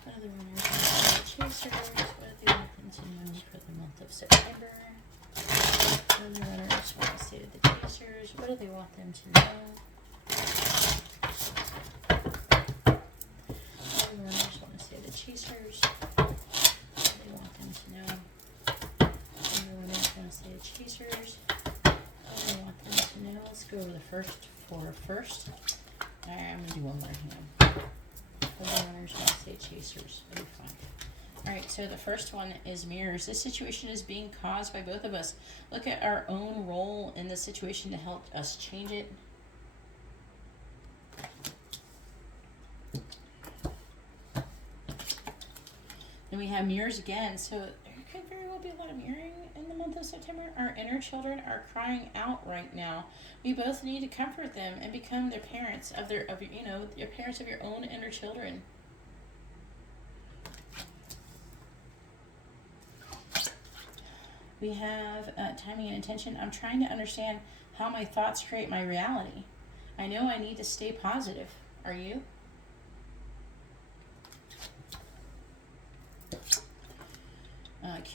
What do the runners want to say to the chasers? What do they want them to know for the month of September? What do the runners want to say to the chasers? What do they want them to know? What do the runners want to say to the chasers? What do they want them to know? What do the runners want to say to chasers? What do they want them to know? Let's go over the first four first. Alright, I'm going to do one more hand. What do the runners want to say chasers? It'll be fine. Alright, so the first one is mirrors. This situation is being caused by both of us. Look at our own role in the situation to help us change it. Then we have mirrors again. So there could very well be a lot of mirroring in the month of September. Our inner children are crying out right now. We both need to comfort them and become their parents of your parents of your own inner children. We have timing and intention. I'm trying to understand how my thoughts create my reality. I know I need to stay positive. Are you?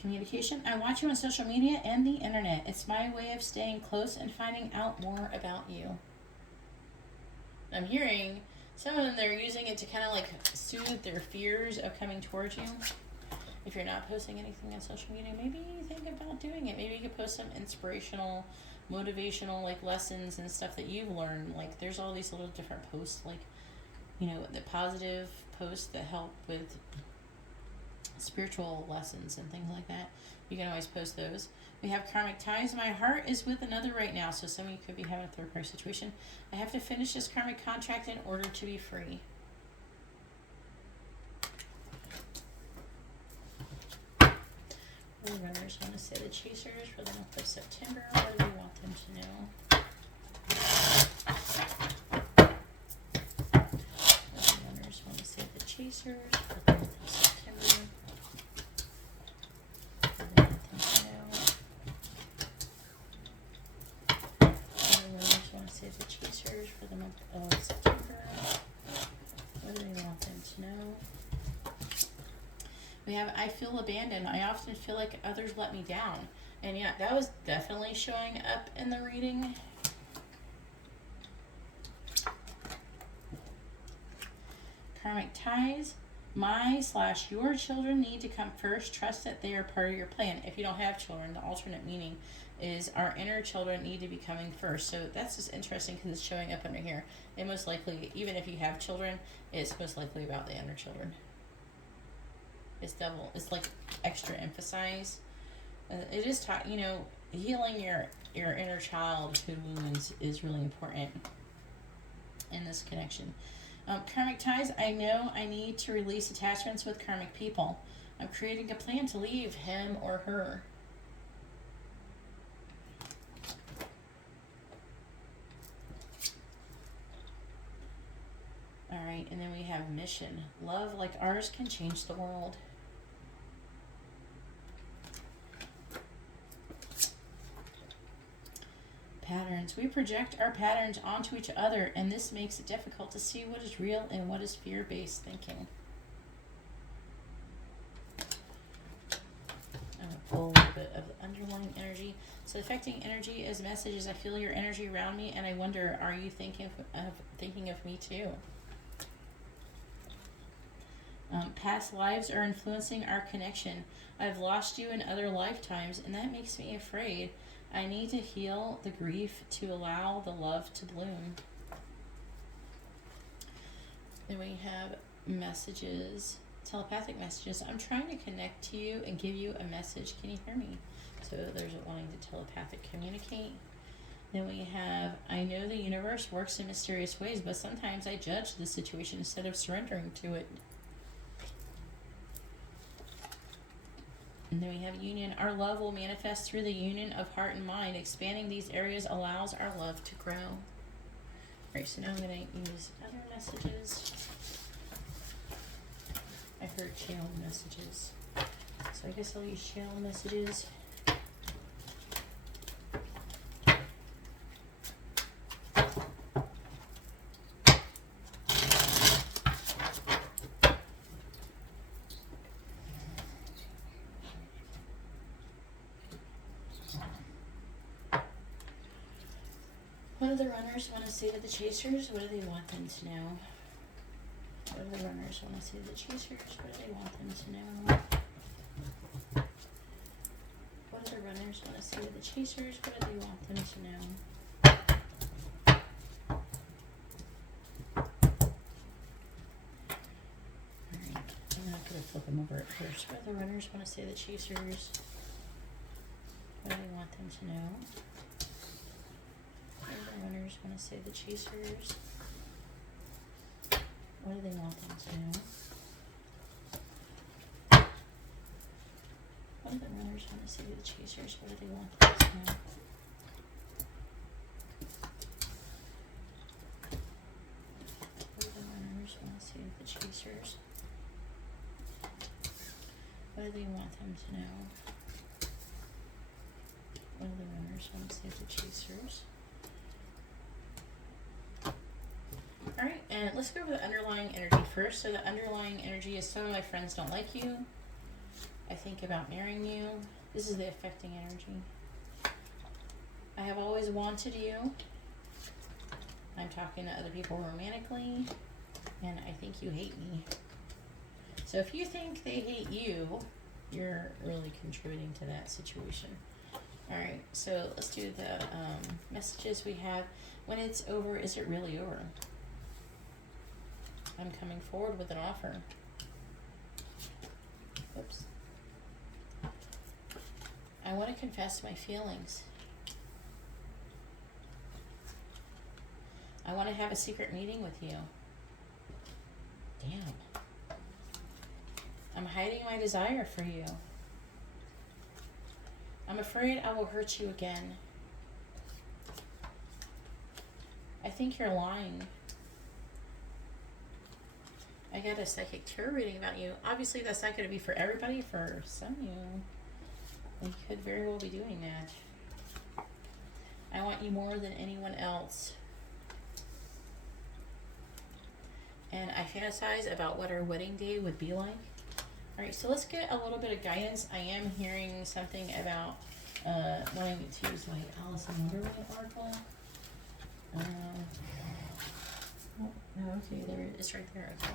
Communication. I watch you on social media and the internet. It's my way of staying close and finding out more about you. I'm hearing some of them, they're using it to kind of like soothe their fears of coming towards you. If you're not posting anything on social media, maybe think about doing it. Maybe you could post some inspirational, motivational like lessons and stuff that you've learned. Like there's all these little different posts, like, you know, the positive posts that help with spiritual lessons and things like that. You can always post those. We have karmic ties. My heart is with another right now. So some of you could be having a third party situation. I have to finish this karmic contract in order to be free. The runners want to say the chasers for the month of September. What do they want them to know? The runners want to say the chasers for the month of September. What do they want them to know? The runners want to say the chasers for the month of September. What do they want them to know? We have, I feel abandoned. I often feel like others let me down. And yeah, that was definitely showing up in the reading. Karmic ties. My/your children need to come first. Trust that they are part of your plan. If you don't have children, the alternate meaning is our inner children need to be coming first. So that's just interesting because it's showing up under here. And most likely, even if you have children, it's most likely about the inner children. It's double. It's like extra emphasized. It is healing your inner childhood wounds is really important in this connection. Karmic ties. I know I need to release attachments with karmic people. I'm creating a plan to leave him or her. All right, and then we have mission. Love like ours can change the world. Patterns. We project our patterns onto each other, and this makes it difficult to see what is real and what is fear-based thinking. I'm going to pull a little bit of the underlying energy. So affecting energy as messages. I feel your energy around me, and I wonder, are you thinking of me too? Past lives are influencing our connection. I've lost you in other lifetimes, and that makes me afraid. I need to heal the grief to allow the love to bloom. Then we have messages, telepathic messages. I'm trying to connect to you and give you a message. Can you hear me? So there's wanting to telepathic communicate. Then we have, I know the universe works in mysterious ways, but sometimes I judge the situation instead of surrendering to it. And then we have union. Our love will manifest through the union of heart and mind. Expanding these areas allows our love to grow. Alright, so now I'm going to use other messages. I heard channel messages. So I guess I'll use channel messages. What do the runners want to say to the chasers? What do they want them to know? What do the runners want to say to the chasers? What do they want them to know? What do the runners want to say to the chasers? What do they want them to know? Alright, I'm not going to flip them over at first. What do the runners want to say to the chasers? What do they want them to know? What do the runners want to say to the chasers? What do they want them to know? What do the runners want to say to the chasers? What do they want them to know? What do the runners want to say to the chasers? What do they want them to know? What do the runners want to say to the chasers? Alright, and let's go over the underlying energy first. So the underlying energy is some of my friends don't like you. I think about marrying you. This is the affecting energy. I have always wanted you. I'm talking to other people romantically. And I think you hate me. So if you think they hate you, you're really contributing to that situation. Alright, so let's do the messages we have. When it's over, is it really over? I'm coming forward with an offer. Oops. I want to confess my feelings. I want to have a secret meeting with you. Damn. I'm hiding my desire for you. I'm afraid I will hurt you again. I think you're lying. I got a psychic tarot reading about you. Obviously, that's not going to be for everybody. For some of you, you could very well be doing that. I want you more than anyone else. And I fantasize about what our wedding day would be like. Alright, so let's get a little bit of guidance. I am hearing something about wanting to use my Alice in Wonderland oracle. Oh, okay, there it is right there. Okay.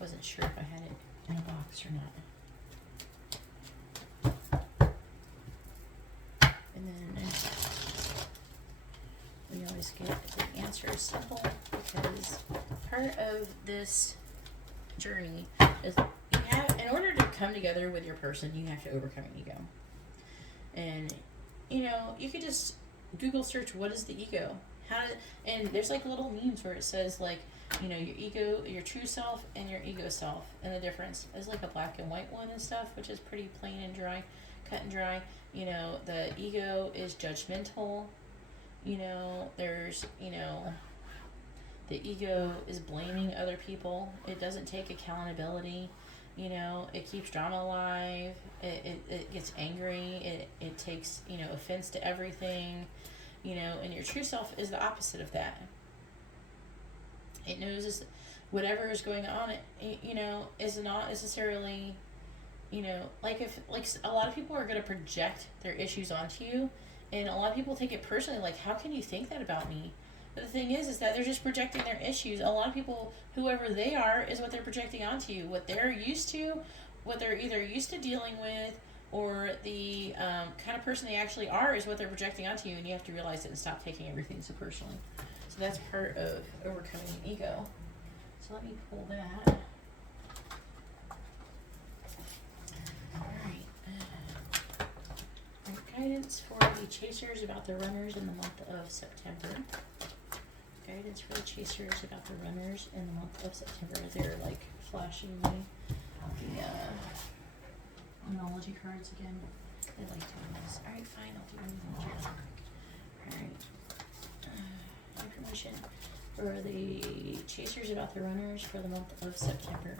Wasn't sure if I had it in a box or not. And then we always get the answer is simple, because part of this journey is you have, in order to come together with your person, you have to overcome an ego. And you know, you could just Google search what is the ego. And there's like little memes where it says like, you know, your ego, your true self and your ego self, and the difference is like a black and white one and stuff, which is pretty plain and dry, cut and dry. You know, the ego is judgmental. You know, there's, you know, the ego is blaming other people. It doesn't take accountability. You know, it keeps drama alive. It gets angry. It takes, you know, offense to everything. You know, and your true self is the opposite of that. It knows whatever is going on, you know, is not necessarily, you know, like if, like a lot of people are going to project their issues onto you, and a lot of people take it personally, like, how can you think that about me? But the thing is that they're just projecting their issues. A lot of people, whoever they are, is what they're projecting onto you. What they're used to, what they're either used to dealing with, or the kind of person they actually are is what they're projecting onto you, and you have to realize it and stop taking everything so personally. So that's part of overcoming an ego. So let me pull that. Alright. guidance for the chasers about the runners in the month of September. Guidance for the chasers about the runners in the month of September. They're like flashing me the Astrology cards again. They like doing this. Alright, fine, I'll do anything real quick. Alright. Information for the chasers about the runners for the month of September.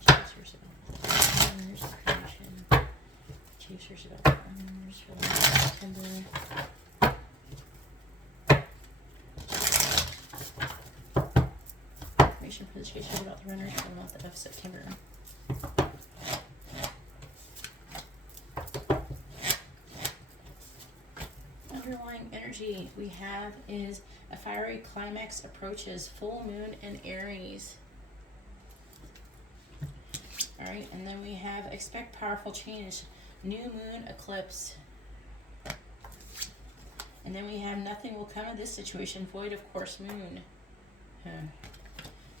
Chasers about the runners. Information. Chasers about the runners for the month of September. Information for the chasers about the runners for the month of September. Underlying energy we have is a fiery climax approaches, full moon in Aries. Alright, and then we have expect powerful change, new moon eclipse. And then we have nothing will come of this situation, void of course moon.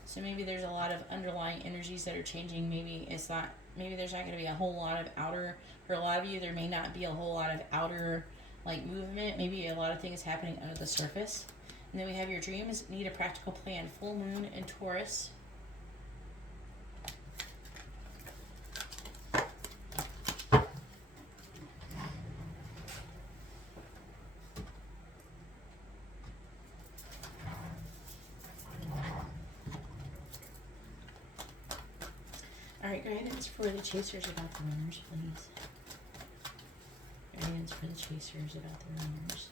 So maybe there's a lot of underlying energies that are changing. Maybe it's not, maybe there's not going to be a whole lot of outer, for a lot of you there may not be a whole lot of outer like movement. Maybe a lot of things happening under the surface. And then we have your dreams need a practical plan, full moon in Taurus. Alright, guidance for the chasers about the runners, please. Guidance for the chasers about the runners.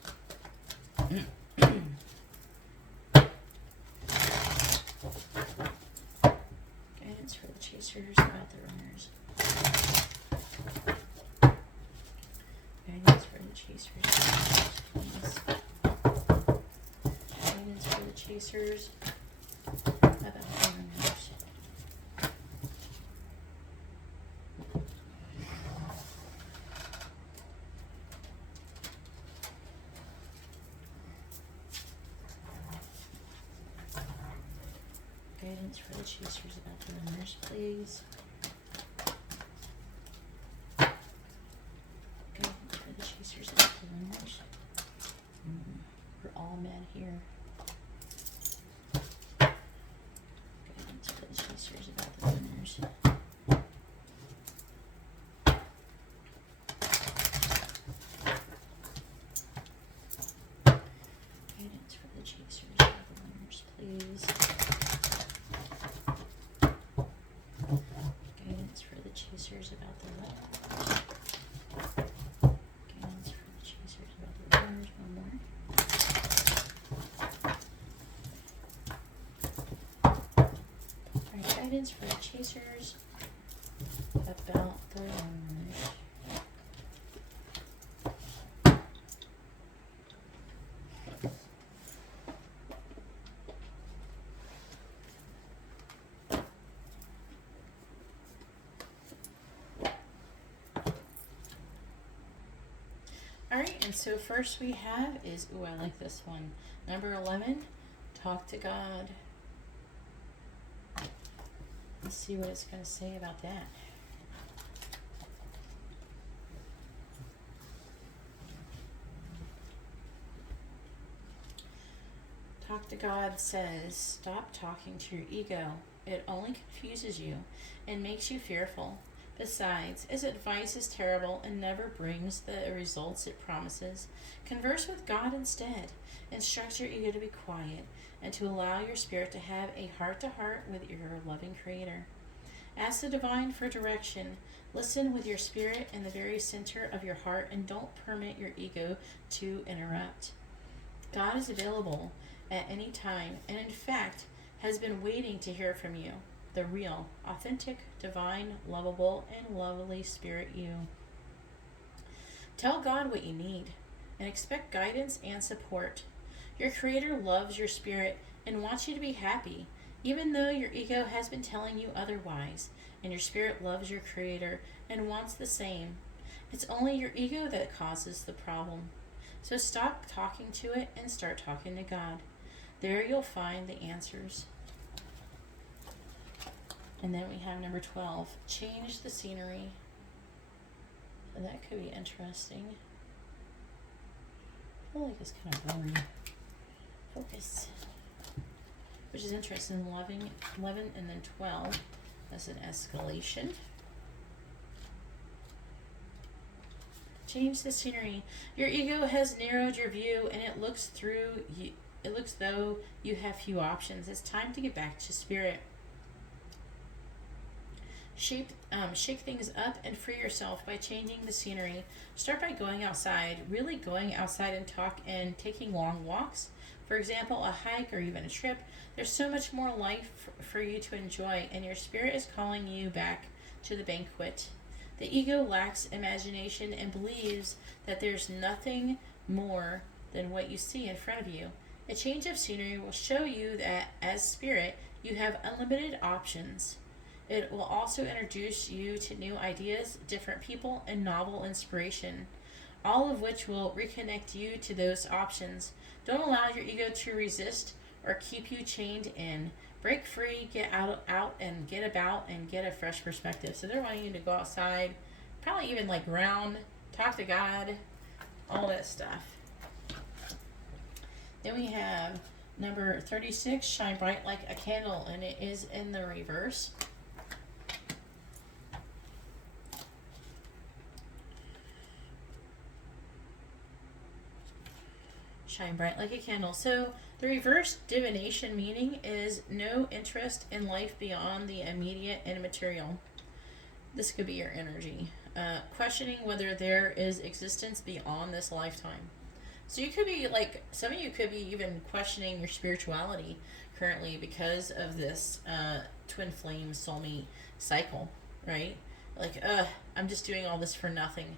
Guidance for the chasers about the runners. Guidance for the chasers about the runners, please. Guidance for the chasers about the runners. Guidance for the chasers about the runners, please. Guidance for the chasers about the runners. We're all mad here. Guidance for the chasers about the runners. Guidance for the chasers about the runners, please. Guidance for the chasers about the runners. Guidance for the chasers about the runners. One more. Alright, guidance for the chasers about the runners. Alright, and so first we have is, ooh, I like this one. Number 11, talk to God. Let's see what it's going to say about that. Talk to God says, stop talking to your ego. It only confuses you and makes you fearful. Besides, its advice is terrible and never brings the results it promises. Converse with God instead. Instruct your ego to be quiet and to allow your spirit to have a heart-to-heart with your loving Creator. Ask the divine for direction. Listen with your spirit in the very center of your heart and don't permit your ego to interrupt. God is available at any time and in fact has been waiting to hear from you. The real, authentic, divine, lovable, and lovely spirit you. Tell God what you need and expect guidance and support. Your Creator loves your spirit and wants you to be happy, even though your ego has been telling you otherwise, and your spirit loves your Creator and wants the same. It's only your ego that causes the problem. So stop talking to it and start talking to God. There you'll find the answers. And then we have number 12, change the scenery. that could be interesting. I feel like it's kind of boring. Focus. Which is interesting. 11 and then 12. That's an escalation. Change the scenery. Your ego has narrowed your view and it looks though you have few options. It's time to get back to spirit. Shake things up and free yourself by changing the scenery. Start by going outside, really going outside and taking long walks. For example, a hike or even a trip. There's so much more life for you to enjoy, and your spirit is calling you back to the banquet. The ego lacks imagination and believes that there's nothing more than what you see in front of you. A change of scenery will show you that as spirit, you have unlimited options. It will also introduce you to new ideas, different people, and novel inspiration, all of which will reconnect you to those options. Don't allow your ego to resist or keep you chained in. Break free, get out and get about and get a fresh perspective. So they're wanting you to go outside, probably even like ground, talk to God, all that stuff. Then we have number 36, shine bright like a candle, and it is in the reverse. Shine bright like a candle. So the reverse divination meaning is no interest in life beyond the immediate and material. This could be your energy. Questioning whether there is existence beyond this lifetime. So you could be like, some of you could be even questioning your spirituality currently because of this twin flame soulmate cycle, right? Like, I'm just doing all this for nothing.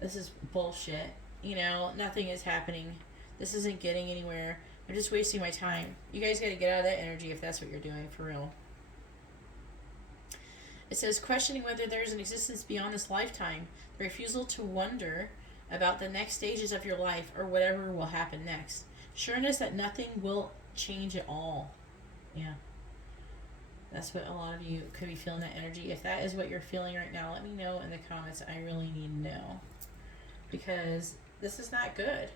This is bullshit. You know, nothing is happening. This isn't getting anywhere. I'm just wasting my time. You guys got to get out of that energy if that's what you're doing, for real. It says, questioning whether there is an existence beyond this lifetime. The refusal to wonder about the next stages of your life or whatever will happen next. Sureness that nothing will change at all. Yeah. That's what a lot of you could be feeling, that energy. If that is what you're feeling right now, let me know in the comments. I really need to know. Because this is not good.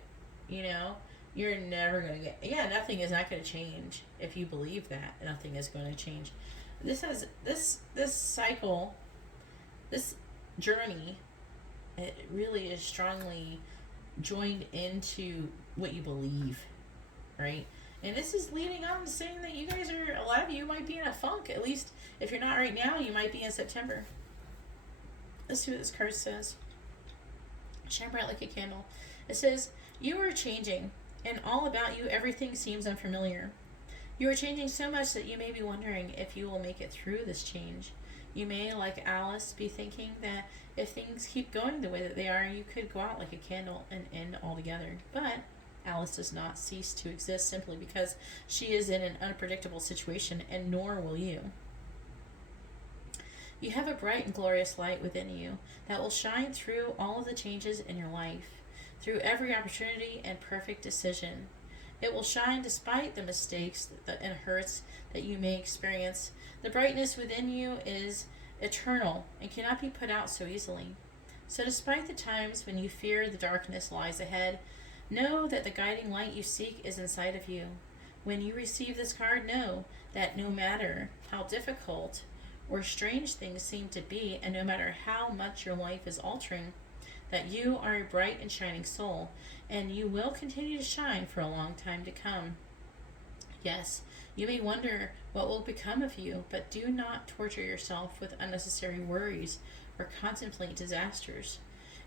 You know, you're never going to get, nothing is not going to change. If you believe that, nothing is going to change. This cycle, this journey, it really is strongly joined into what you believe, right? And this is leading on to saying that you guys are, a lot of you might be in a funk. At least if you're not right now, you might be in September. Let's see what this card says. Shine bright like a candle. It says, you are changing, and all about you, everything seems unfamiliar. You are changing so much that you may be wondering if you will make it through this change. You may, like Alice, be thinking that if things keep going the way that they are, you could go out like a candle and end altogether. But Alice does not cease to exist simply because she is in an unpredictable situation, and nor will you. You have a bright and glorious light within you that will shine through all of the changes in your life, through every opportunity and perfect decision. It will shine despite the mistakes and hurts that you may experience. The brightness within you is eternal and cannot be put out so easily. So despite the times when you fear the darkness lies ahead, know that the guiding light you seek is inside of you. When you receive this card, know that no matter how difficult or strange things seem to be, and no matter how much your life is altering, that you are a bright and shining soul, and you will continue to shine for a long time to come. Yes, you may wonder what will become of you, but do not torture yourself with unnecessary worries or contemplate disasters.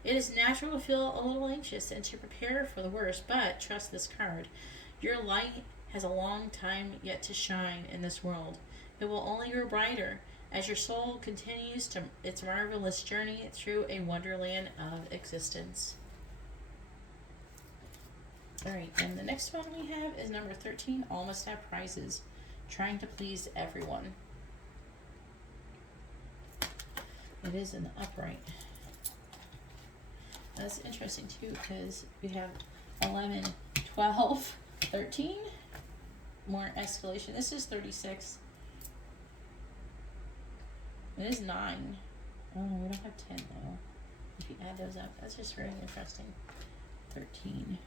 It is natural to feel a little anxious and to prepare for the worst, but trust this card. Your light has a long time yet to shine in this world. It will only grow brighter as your soul continues its marvelous journey through a wonderland of existence. Alright, and the next one we have is number 13, all must have prizes. Trying to please everyone. It is in the upright. That's interesting too, because we have 11, 12, 13. More escalation. This is 36. It is 9. Oh, we don't have 10 though. if you add those up. That's just very interesting. 13.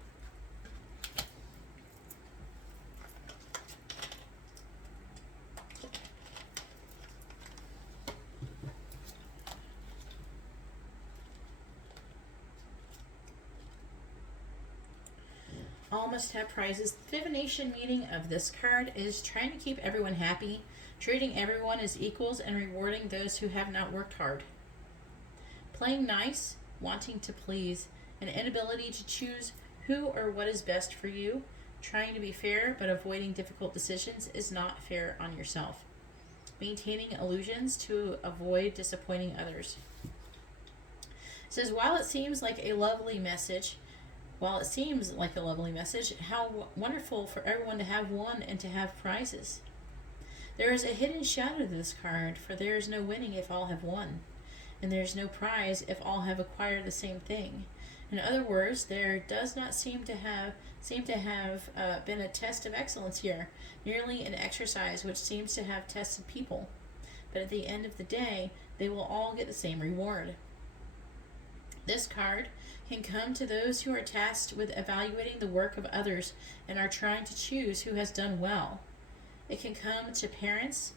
All must have prizes. The divination meaning of this card is trying to keep everyone happy, treating everyone as equals, and rewarding those who have not worked hard. Playing nice, wanting to please, an inability to choose who or what is best for you, trying to be fair but avoiding difficult decisions is not fair on yourself. Maintaining illusions to avoid disappointing others. It says, while it seems like a lovely message, how wonderful for everyone to have won and to have prizes. There is a hidden shadow to this card, for there is no winning if all have won, and there is no prize if all have acquired the same thing. In other words, there does not seem to have been a test of excellence here, merely an exercise which seems to have tested people. But at the end of the day, they will all get the same reward. This card can come to those who are tasked with evaluating the work of others and are trying to choose who has done well. It can come to parents,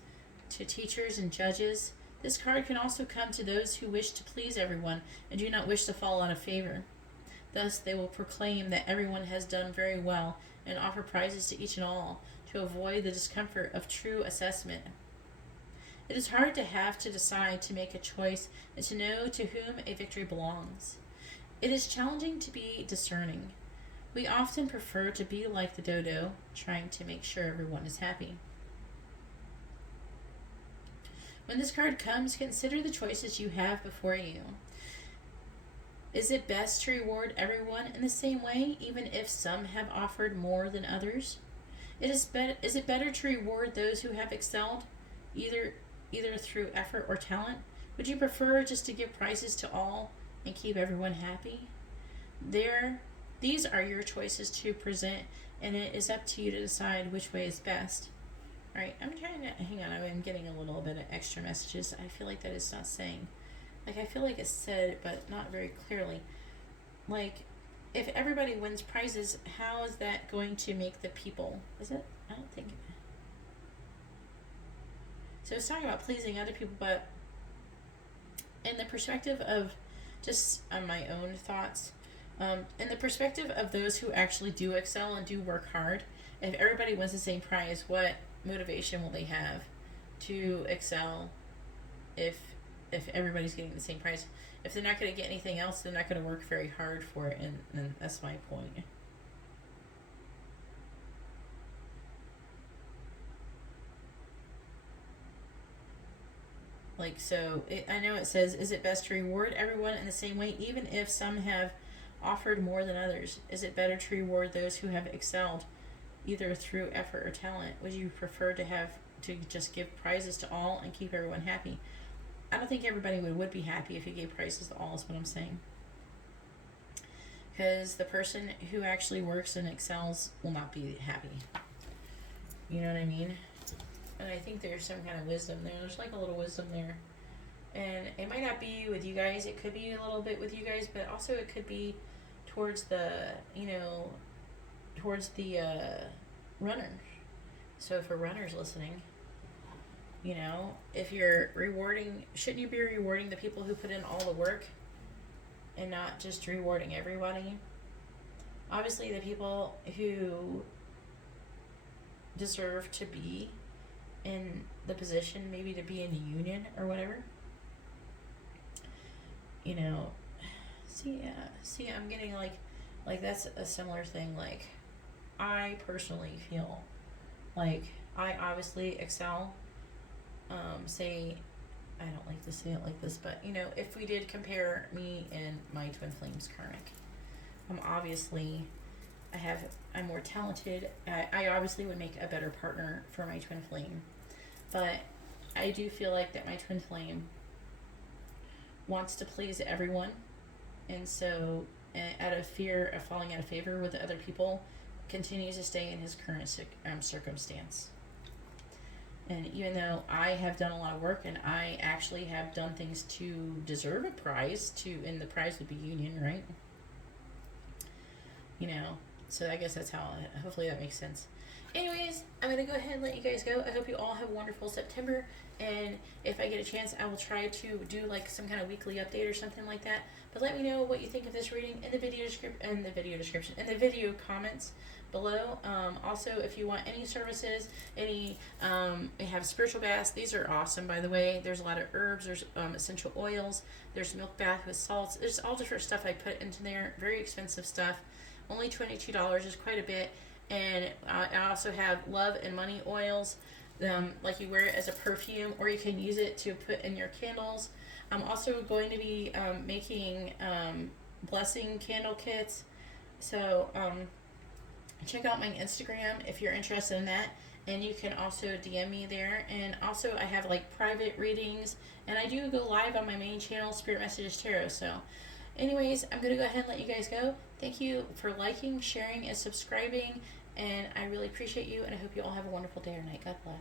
to teachers and judges. This card can also come to those who wish to please everyone and do not wish to fall out of favor. Thus, they will proclaim that everyone has done very well and offer prizes to each and all to avoid the discomfort of true assessment. It is hard to have to decide to make a choice and to know to whom a victory belongs. It is challenging to be discerning. We often prefer to be like the dodo, trying to make sure everyone is happy. When this card comes, consider the choices you have before you. Is it best to reward everyone in the same way, even if some have offered more than others? Is it better to reward those who have excelled, either through effort or talent? Would you prefer just to give prizes to all and keep everyone happy? These are your choices to present, and it is up to you to decide which way is best. Alright, I'm trying to, hang on, I'm getting a little bit of extra messages. I feel like that it's not saying, like, I feel like it's said, but not very clearly. Like, if everybody wins prizes, how is that going to make the people? Is it? I don't think. So it's talking about pleasing other people, but in the perspective of just my own thoughts, in the perspective of those who actually do excel and do work hard, if everybody wins the same prize, what motivation will they have to excel if everybody's getting the same prize? If they're not going to get anything else, they're not going to work very hard for it, and that's my point. Like, so, I know it says, is it best to reward everyone in the same way, even if some have offered more than others? Is it better to reward those who have excelled, either through effort or talent? Would you prefer to just give prizes to all and keep everyone happy? I don't think everybody would be happy if you gave prizes to all, is what I'm saying. Because the person who actually works and excels will not be happy. You know what I mean? And I think there's some kind of wisdom there. There's like a little wisdom there. And it might not be with you guys. It could be a little bit with you guys, but also it could be towards the, runner. So for runners listening, if you're rewarding, shouldn't you be rewarding the people who put in all the work and not just rewarding everybody? Obviously, the people who deserve to be in the position, maybe to be in the union or whatever. See, I'm getting like that's a similar thing. Like, I personally feel like I obviously excel. Say, I don't like to say it like this, but if we did compare me and my twin flames karmic, I'm more talented. I obviously would make a better partner for my twin flame, but I do feel like that my twin flame wants to please everyone, and so out of fear of falling out of favor with the other people, continues to stay in his current circumstance. And even though I have done a lot of work and I actually have done things to deserve a prize, and the prize would be union, right? You know, so I guess that's how, hopefully that makes sense. Anyways, I'm going to go ahead and let you guys go. I hope you all have a wonderful September. And if I get a chance, I will try to do like some kind of weekly update or something like that. But let me know what you think of this reading in the video description, in the video comments below. Also, if you want any services, they have spiritual baths. These are awesome, by the way. There's a lot of herbs. There's essential oils. There's milk bath with salts. There's all different stuff I put into there. Very expensive stuff. Only $22 is quite a bit. And I also have love and money oils. Like you wear it as a perfume, or you can use it to put in your candles. I'm also going to be making blessing candle kits. So check out my Instagram if you're interested in that. And you can also DM me there. And also I have like private readings. And I do go live on my main channel, Spirit Messages Tarot. So anyways, I'm going to go ahead and let you guys go. Thank you for liking, sharing, and subscribing. And I really appreciate you. And I hope you all have a wonderful day or night. God bless.